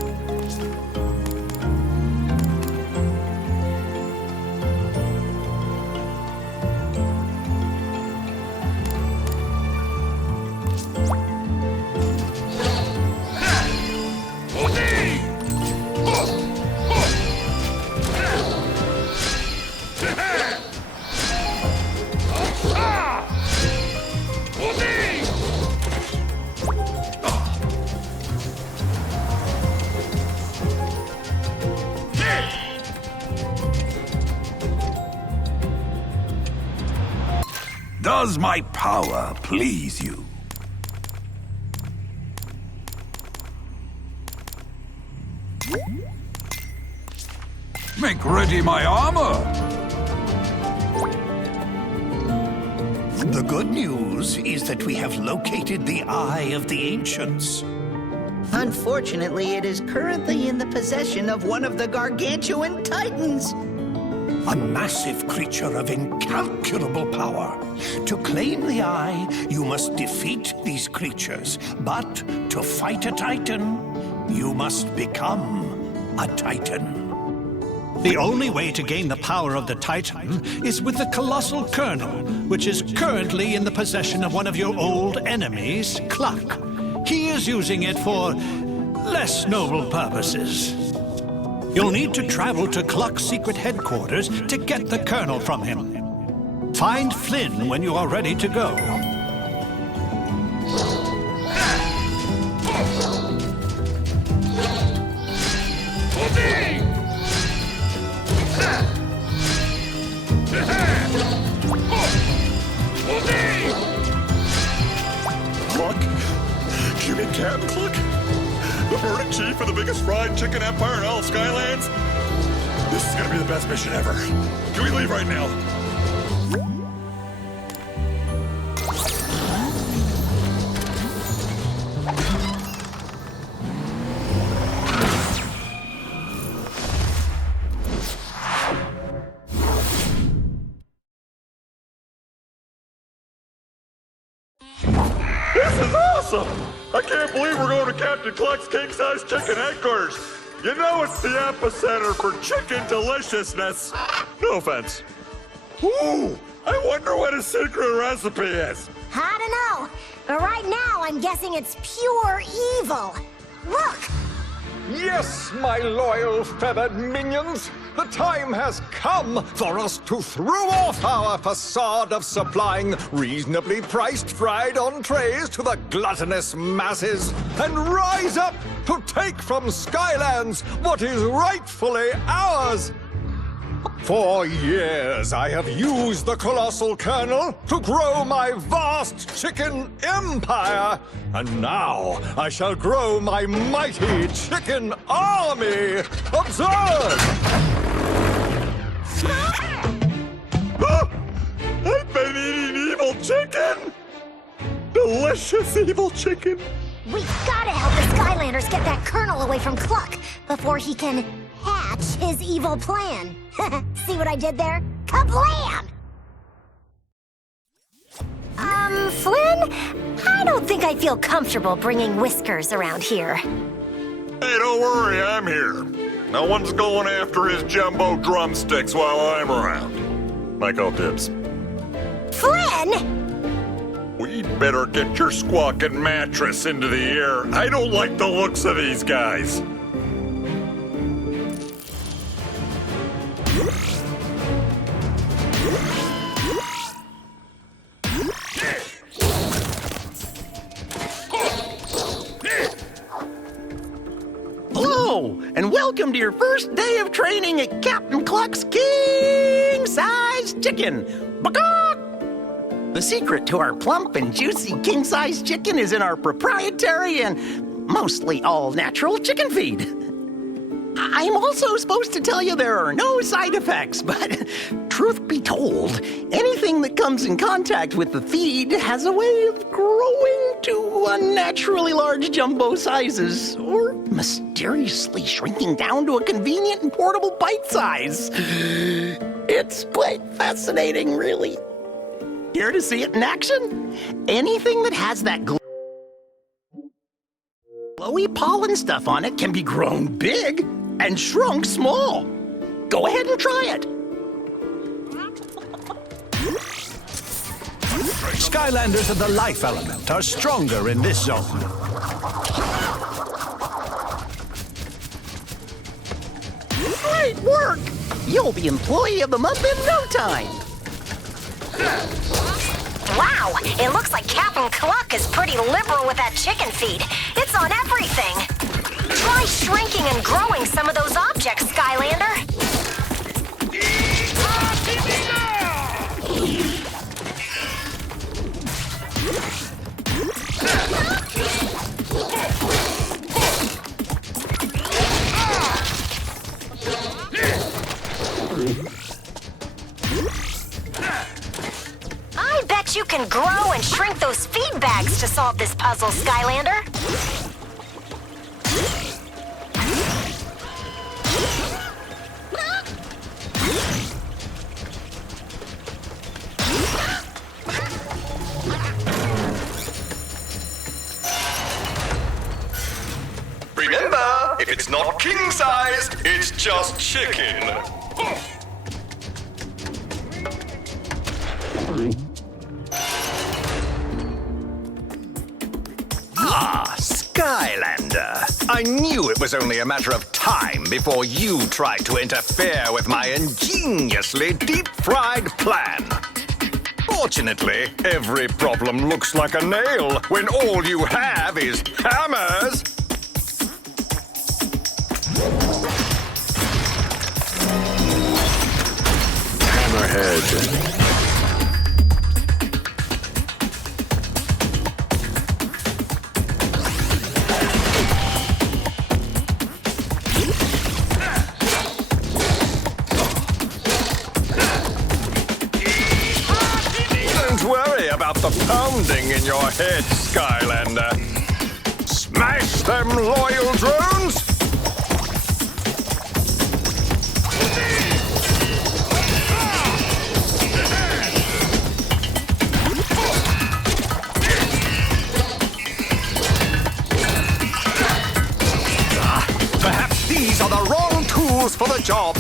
Does my power please you? Make ready my armor! The good news is that we have located the Eye of the Ancients. Unfortunately, it is currently in the possession of one of the gargantuan titans. A massive creature of incalculable power. To claim the Eye, you must defeat these creatures. But to fight a Titan, you must become a Titan. The only way to gain the power of the Titan is with the Colossal Kernel, which is currently in the possession of one of your old enemies, Cluck. He is using it for less noble purposes. You'll need to travel to Cluck's secret headquarters to get the kernel from him. Find Flynn when you are ready to go. Cluck? You mean Captain Cluck? The burning chief of the biggest fried chicken empire in all of Skylands? This is gonna be the best mission ever. Can we leave right now? This is awesome! I can't believe we're going to Captain Cluck's king-size chicken headquarters. You know it's the epicenter for chicken deliciousness. No offense. Ooh, I wonder what his secret recipe is. I don't know, but right now I'm guessing it's pure evil. Look! Yes, my loyal feathered minions! The time has come for us to throw off our facade of supplying reasonably priced fried entrees to the gluttonous masses and rise up to take from Skylands what is rightfully ours! For years, I have used the colossal kernel to grow my vast chicken empire. And now I shall grow my mighty chicken army. Observe! I've been eating evil chicken! Delicious evil chicken! We gotta help the Skylanders get that kernel away from Cluck before he can hatch his evil plan. See what I did there? Kablam! Flynn? I don't think I feel comfortable bringing Whiskers around here. Hey, don't worry, I'm here. No one's going after his jumbo drumsticks while I'm around. Michael Tibbs. Flynn! We'd better get your squawking mattress into the air. I don't like the looks of these guys. Hello, and welcome to your first day of training at Captain Cluck's king-size chicken. Baka! The secret to our plump and juicy king-size chicken is in our proprietary and mostly all-natural chicken feed. I'm also supposed to tell you there are no side effects, but truth be told, anything that comes in contact with the feed has a way of growing to unnaturally large jumbo sizes, or mysteriously shrinking down to a convenient and portable bite size. It's quite fascinating, really. Here to see it in action? Anything that has that glowy pollen stuff on it can be grown big and shrunk small. Go ahead and try it. Skylanders of the life element are stronger in this zone. Great work! You'll be Employee of the Month in no time. Wow, it looks like Captain Cluck is pretty liberal with that chicken feed. It's on everything. Try shrinking and growing some of those objects, Skylander. I bet you can grow and shrink those feed bags to solve this puzzle, Skylander. Remember, if it's not king-sized, it's just chicken. Ah, Skylander. I knew it was only a matter of time before you tried to interfere with my ingeniously deep-fried plan. Fortunately, every problem looks like a nail when all you have is hammers. Hammerhead. Don't worry about the pounding in your head, Skylander. Smash them, loyal drones! job.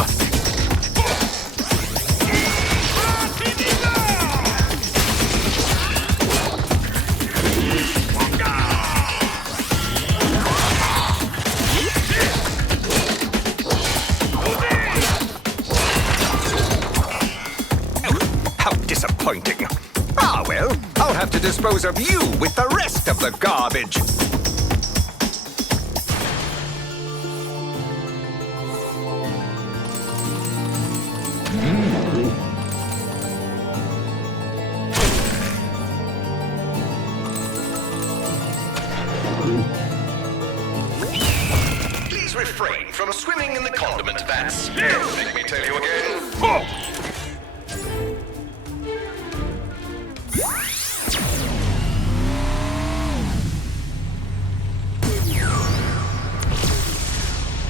How disappointing. Ah, well, I'll have to dispose of you with the rest of the garbage. Please refrain from swimming in the condiment vats. Make me tell you again.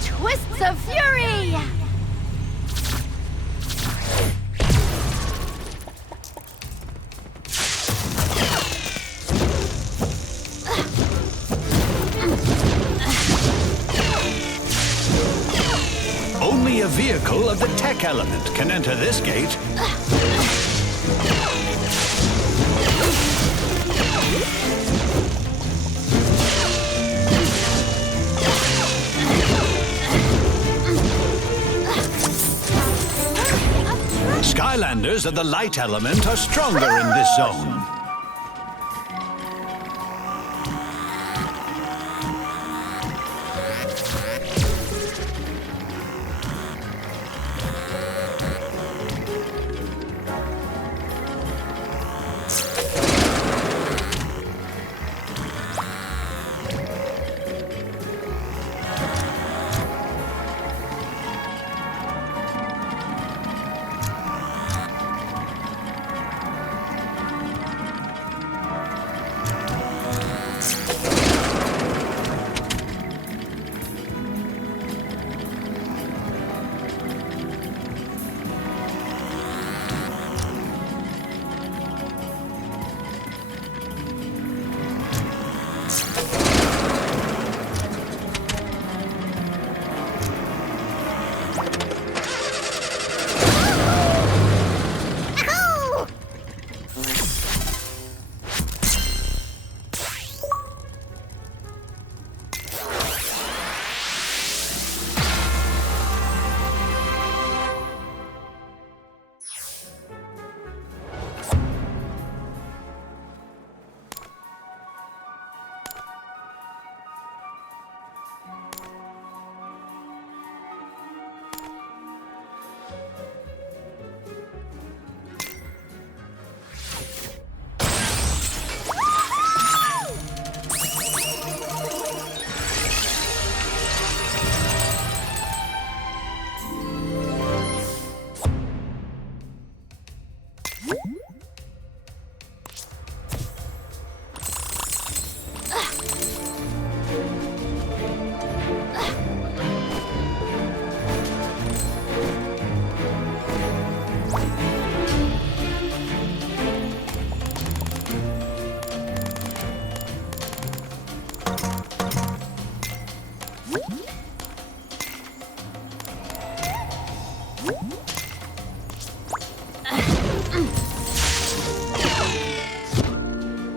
Twists of fury! Only a vehicle of the tech element can enter this gate. Skylanders of the light element are stronger in this zone.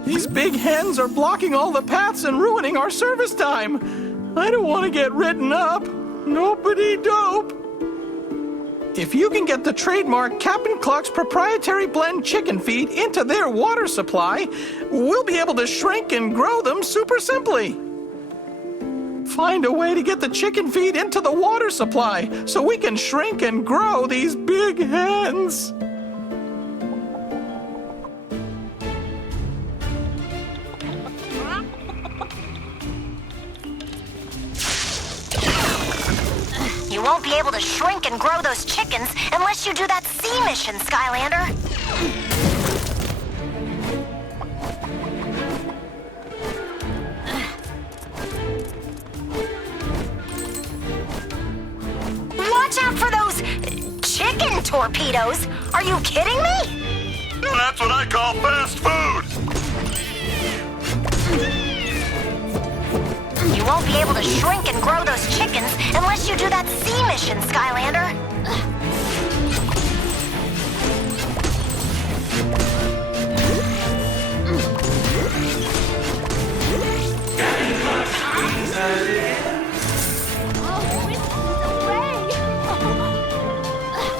These big hens are blocking all the paths and ruining our service time. I don't want to get written up. Nobody dope. If you can get the trademark Captain Cluck's proprietary blend chicken feed into their water supply, we'll be able to shrink and grow them super simply. Find a way to get the chicken feed into the water supply so we can shrink and grow these big hens. You won't be able to shrink and grow those chickens unless you do that sea mission, Skylander. Watch out for those chicken torpedoes. Are you kidding me? That's what I call fast food. You won't be able to shrink and grow those chickens unless you do that sea mission, Skylander.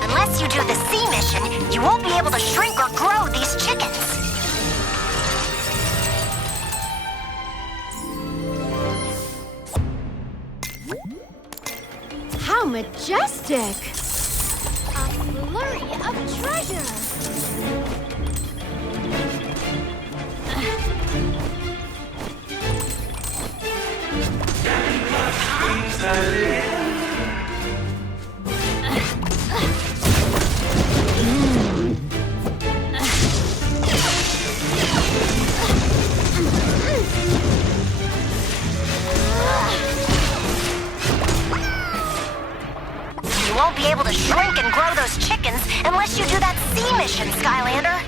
Unless you do the sea mission, you won't be able to shrink or grow these chickens. How majestic! A flurry of treasure! You won't be able to shrink and grow those chickens unless you do that sea mission, Skylander.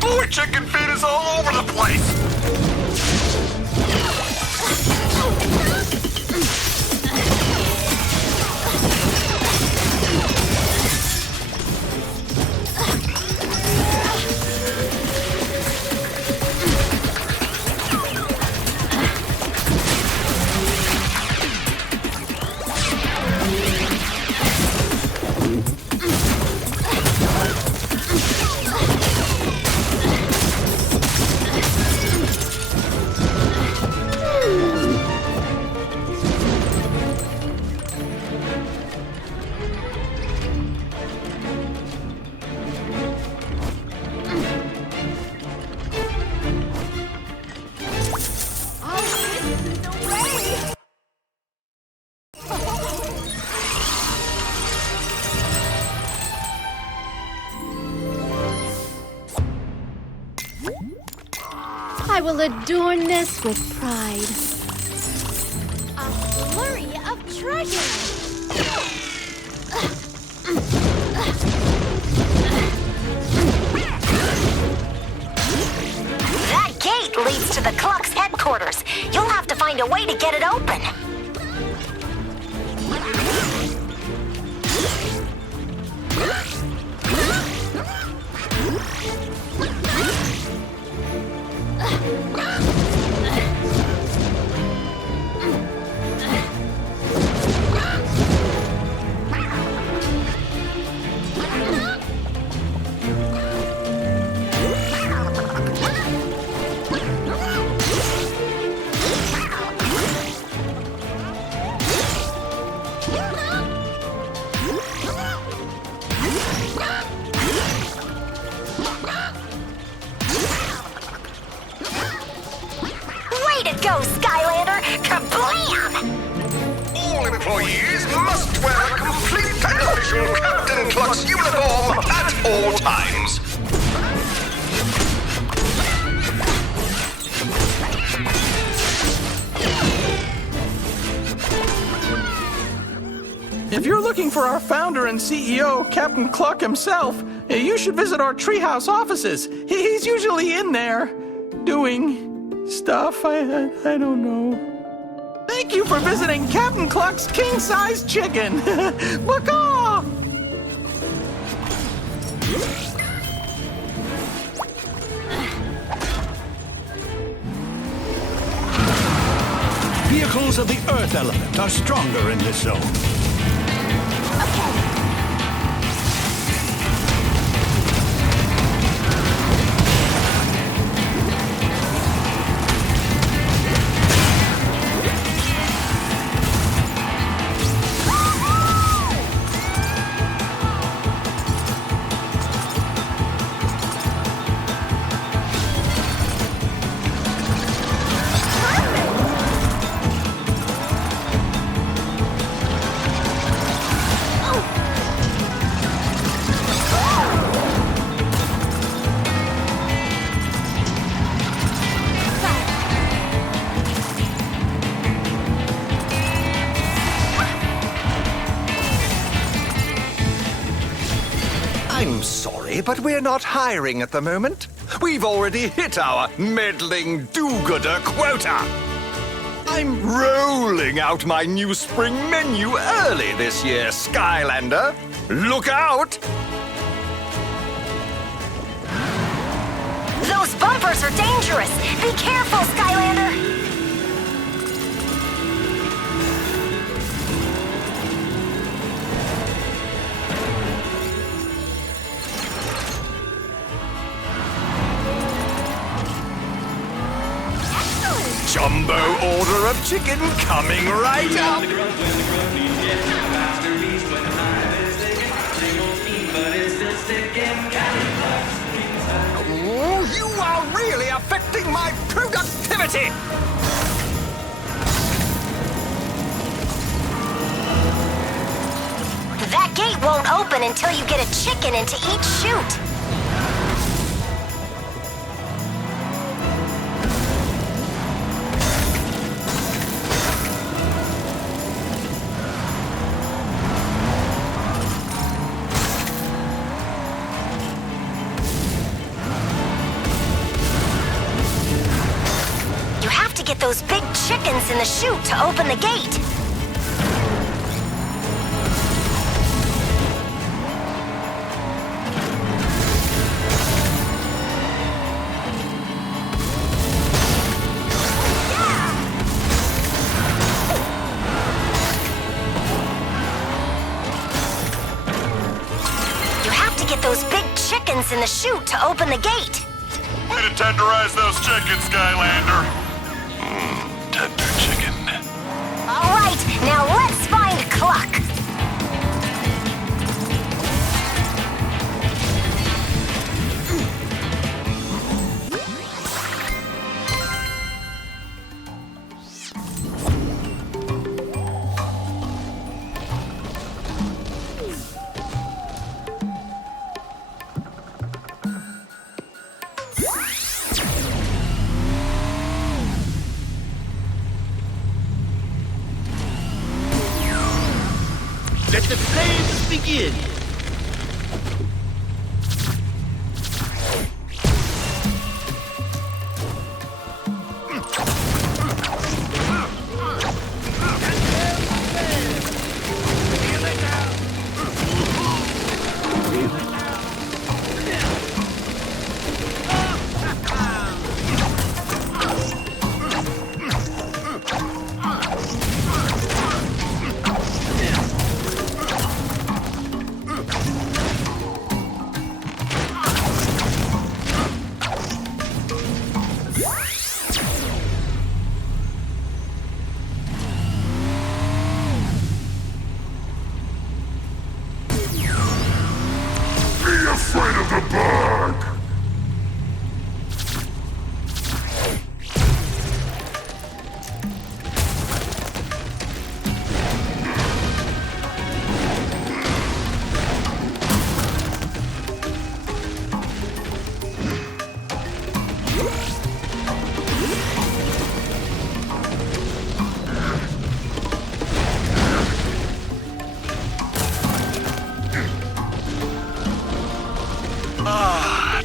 Boy, chicken feed is all over the place! I will adorn this with pride. A flurry of treasure! That gate leads to the Cluck's headquarters. You'll have to find a way to get it open. Way to go, Skylander! Kablam! All employees must wear a complete and official Captain Cluck's uniform at all times. If you're looking for our founder and CEO, Captain Cluck himself, you should visit our treehouse offices. He's usually in there doing stuff. I don't know. Thank you for visiting Captain Cluck's king-size chicken. Macaw! Vehicles of the Earth element are stronger in this zone. sorry, but we're not hiring at the moment. We've already hit our meddling do-gooder quota. I'm rolling out my new spring menu early this year, Skylander. Look out! Those bumpers are dangerous. Be careful, Skylander. Jumbo order of chicken coming right up! Oh, you are really affecting my productivity! That gate won't open until you get a chicken into each chute. Get those big chickens in the chute to open the gate. You have to get those big chickens in the chute to open the gate. Way to tenderize those chickens, Skylander. Tender chicken. All right, now let's find Cluck. Let the flames begin! Afraid of the bug!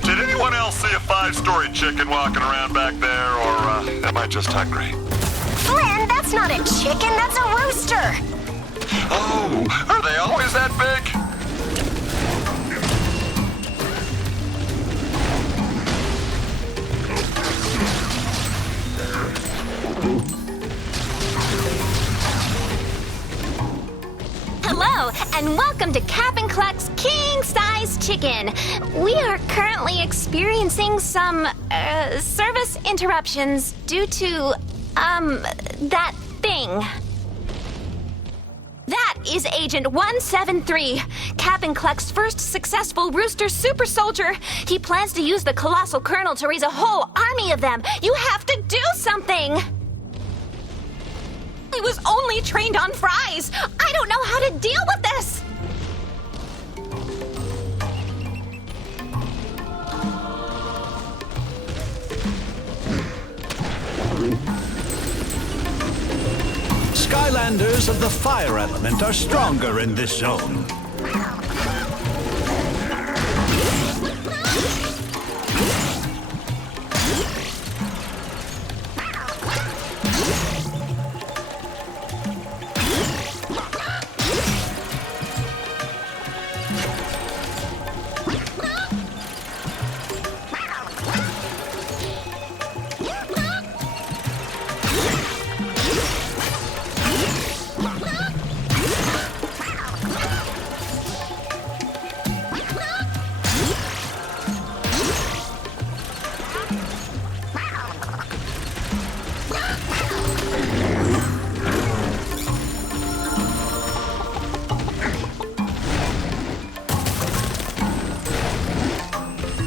Did anyone else see a 5-story chicken walking around back there, or am I just hungry? Flynn, that's not a chicken, that's a rooster. Oh, are they always that big? Hello, and welcome to Cap'n Cluck's King-Size Chicken. We are currently experiencing some, service interruptions due to, that thing. That is Agent 173, Cap'n Cluck's first successful rooster super soldier. He plans to use the colossal kernel to raise a whole army of them. You have to do something! He was only trained on fries. I don't know how to deal with this. Skylanders of the fire element are stronger in this zone.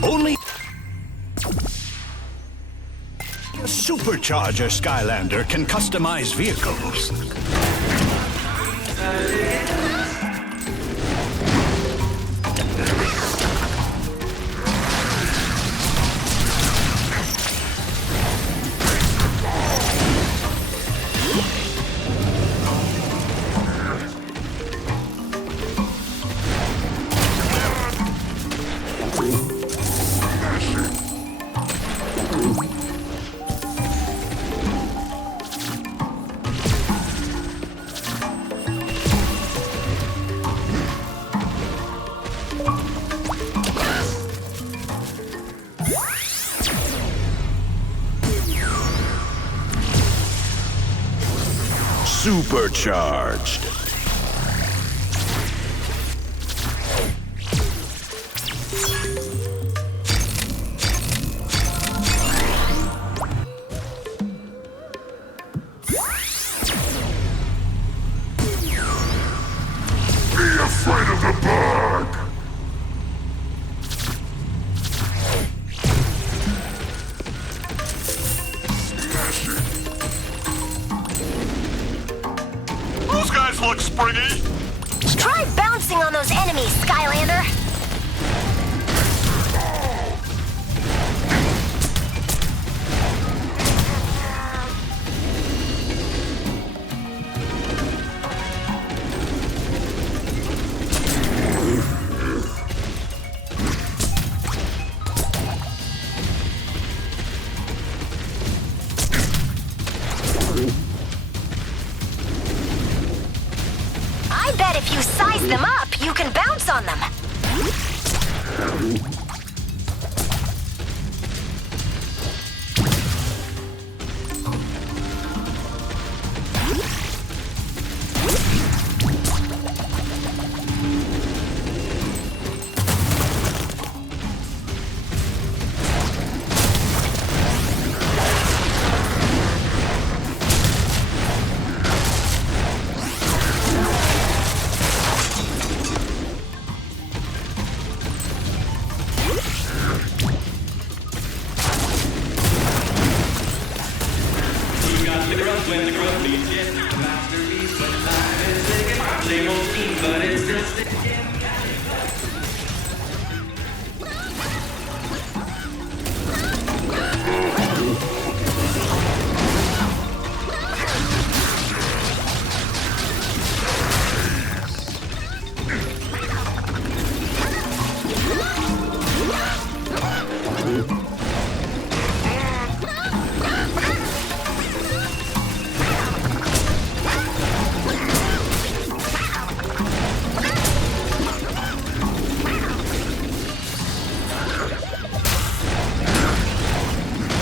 Only a supercharger Skylander can customize vehicles. Supercharged. Be afraid of the bug! Those guys look springy. Try bouncing on those enemies, Skylander. I bet if you size them up, you can bounce on them.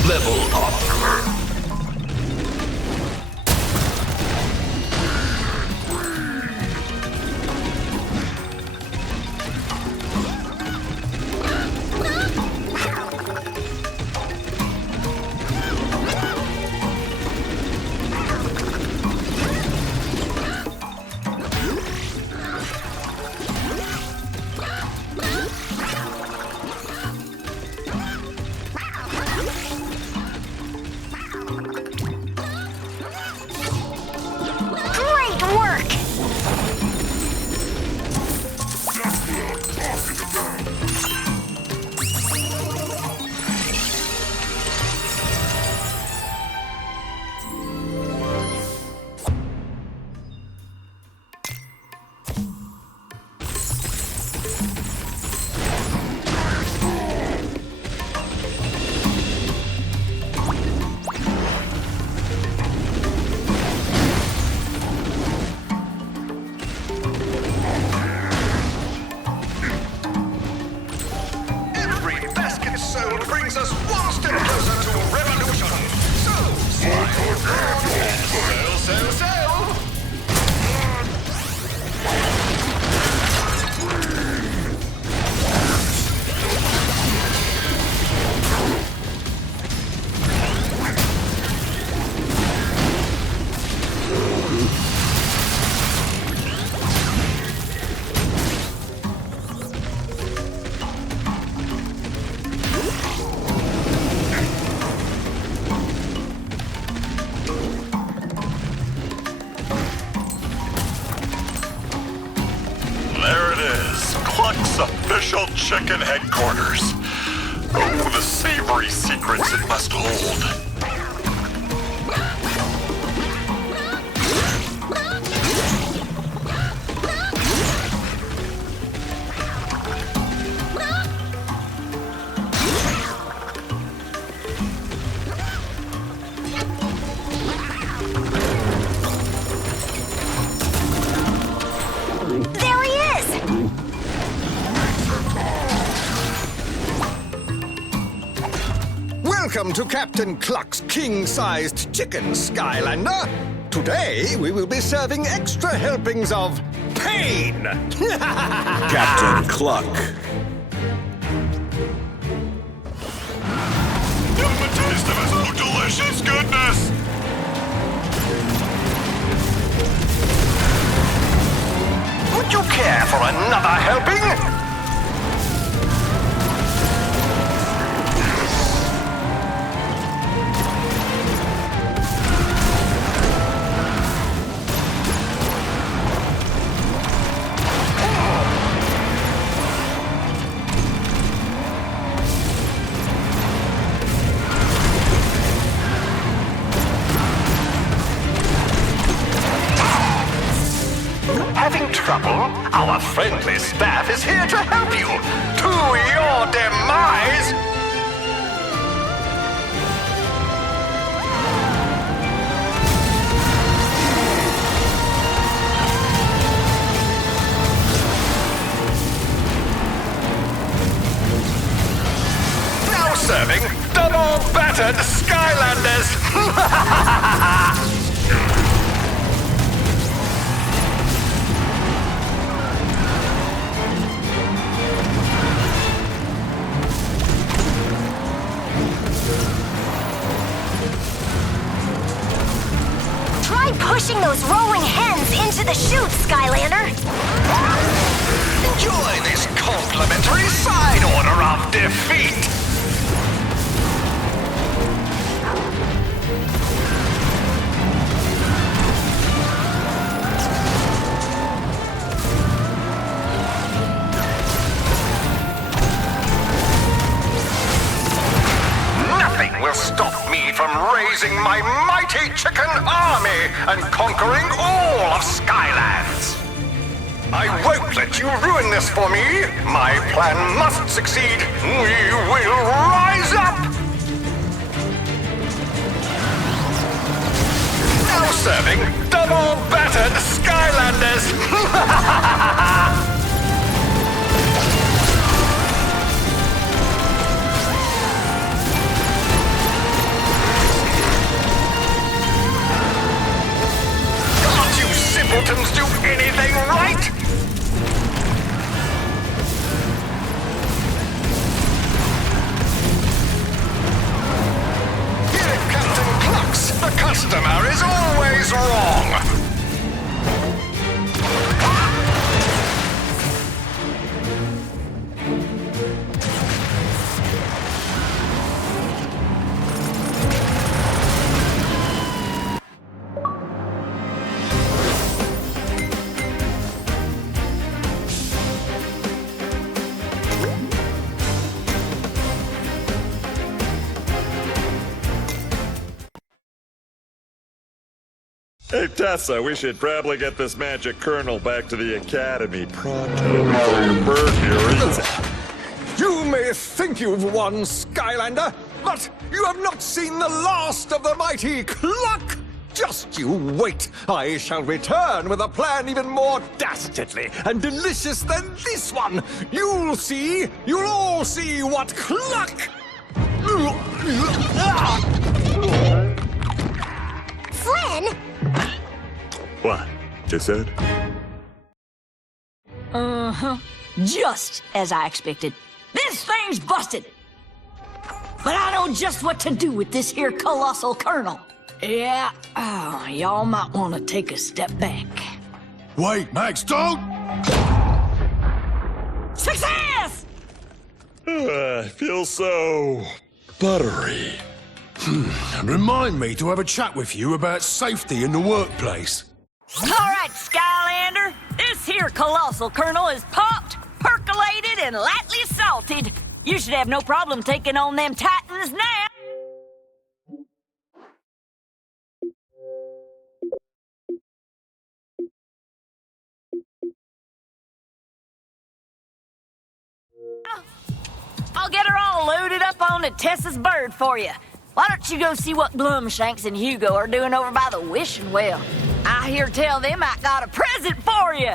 Level up. Great work! Every basket sold brings us one step closer to revolution. So. chicken headquarters. Oh, the savory secrets it must hold. There he is! Welcome to Captain Cluck's king-sized chicken, Skylander. Today, we will be serving extra helpings of pain. Captain Cluck. Give him a taste of his own delicious goodness! Would you care for another helping? Having trouble? Our friendly staff is here to help you. To your demise! Now serving double battered Skylanders! Try pushing those rolling hens into the chute, Skylander! Enjoy this complimentary side order of defeat! Nothing will stop me from raising my mighty chicken army and conquering all of Skylands. I won't let you ruin this for me. My plan must succeed. We will rise up. Now serving double battered Skylanders. Can't you simpletons do anything right? Here at Captain Cluck's, the customer is always wrong. Hey, Tessa, we should probably get this magic kernel back to the Academy pronto before your bird here is... You may think you've won, Skylander, but you have not seen the last of the mighty Cluck! Just you wait! I shall return with a plan even more dastardly and delicious than this one! You'll see! You'll all see what Cluck! Flynn! What? Just said? Uh-huh. Just as I expected. This thing's busted! But I know just what to do with this here colossal kernel. Yeah, y'all might want to take a step back. Wait, Max, don't! Success! I feel so... buttery. Remind me to have a chat with you about safety in the workplace. All right, Skylander. This here colossal kernel is popped, percolated, insulated and lightly assaulted. You should have no problem taking on them Titans now. I'll get her all loaded up onto Tessa's bird for you. Why don't you go see what Glumshanks and Hugo are doing over by the wishing well? I hear tell them I got a present for you.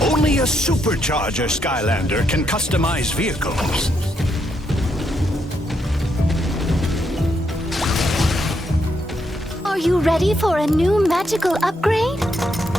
Only a SuperCharger Skylander can customize vehicles. Are you ready for a new magical upgrade?